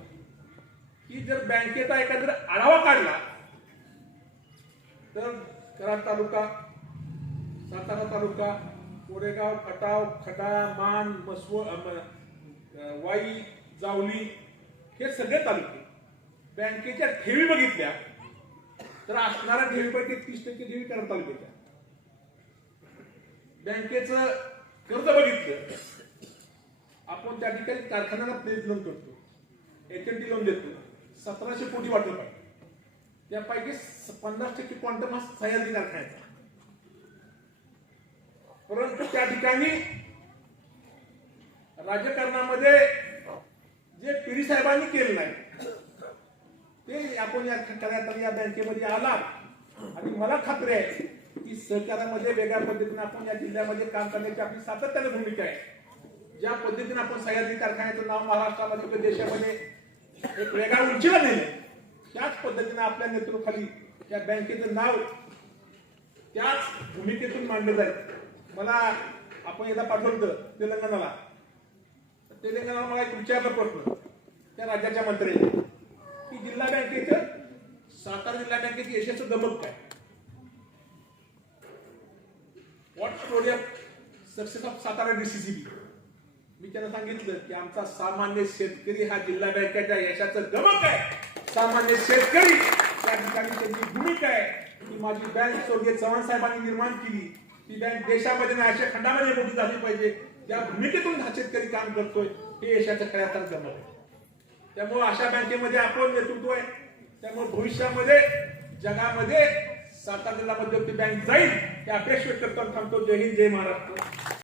की जर बँकेचा एखादा आढावा काढला तर कराड तालुका, सातारा तालुका, कोरेगाव, खटाव, खटाळा, मान, वाई, जावली हे सगळे तालुके बँकेच्या ठेवी बघितल्या तर असणाऱ्या ठेवीपैकी 30% ठेवी कराड तालुक्याच्या. बँकेचं कर्ज बघितलं आपण त्या ठिकाणी कारखान्याला प्लेज लोन करतो, HMT लोन देतो, 1700 कोटी वाटलं पाहिजे. त्यापैकी 50% क्वांटम हा सह्याद्री कारखान्याचा. परंतु त्या ठिकाणी राजकारणामध्ये जे पिढी साहेबांनी केलं नाही ते आपण या बँकेमध्ये आला आणि मला खात्री आहे की सहकारामध्ये वेगळ्या पद्धतीने आपण या जिल्ह्यामध्ये काम करण्याची आपली सातत्याने भूमिका आहे. ज्या पद्धतीने आपण सह्याद्री कारखान्याचं नाव महाराष्ट्रामध्ये किंवा देशामध्ये एक वेगळ्या उंचीला नेलं, त्याच पद्धतीने आपल्या नेतृत्वाखाली त्या बँकेचं नाव त्याच भूमिकेतून मांडलं जाईल. मला आपण एकदा पाठवलं तेलंगणाला, तेलंगणाला मला एक विचारलं प्रश्न त्या राज्याच्या मंत्र्यांनी की जिल्हा बँकेचं, सातारा जिल्हा बँकेची यशाचं दमक काय, what story of success of Satara DCCB. मी त्यांना सांगितलं की आमचा सामान्य शेतकरी हा जिल्हा बँकेच्या यशाचं दमक आहे. सामान्य शेतकरी त्या ठिकाणी त्यांची भूमिका आहे की माझी बँक स्वर्गीय चव्हाण साहेबांनी निर्माण केली, ती बँक देशामध्ये नाही अशा खंडामध्ये मोठी झाली पाहिजे, त्या भूमिकेतून हा शेतकरी काम करतोय, हे यशाचं खऱ्या अर्थानं दमक आहे. त्यामुळे अशा बँकेमध्ये आपण नेतृत्व आहे. त्यामुळे भविष्यामध्ये जगामध्ये सातारा जिल्हा मध्यवर्ती बँक जाईल हे अपेक्षा व्यक्त करतो. थांबतो. जय हिंद, जय महाराष्ट्र.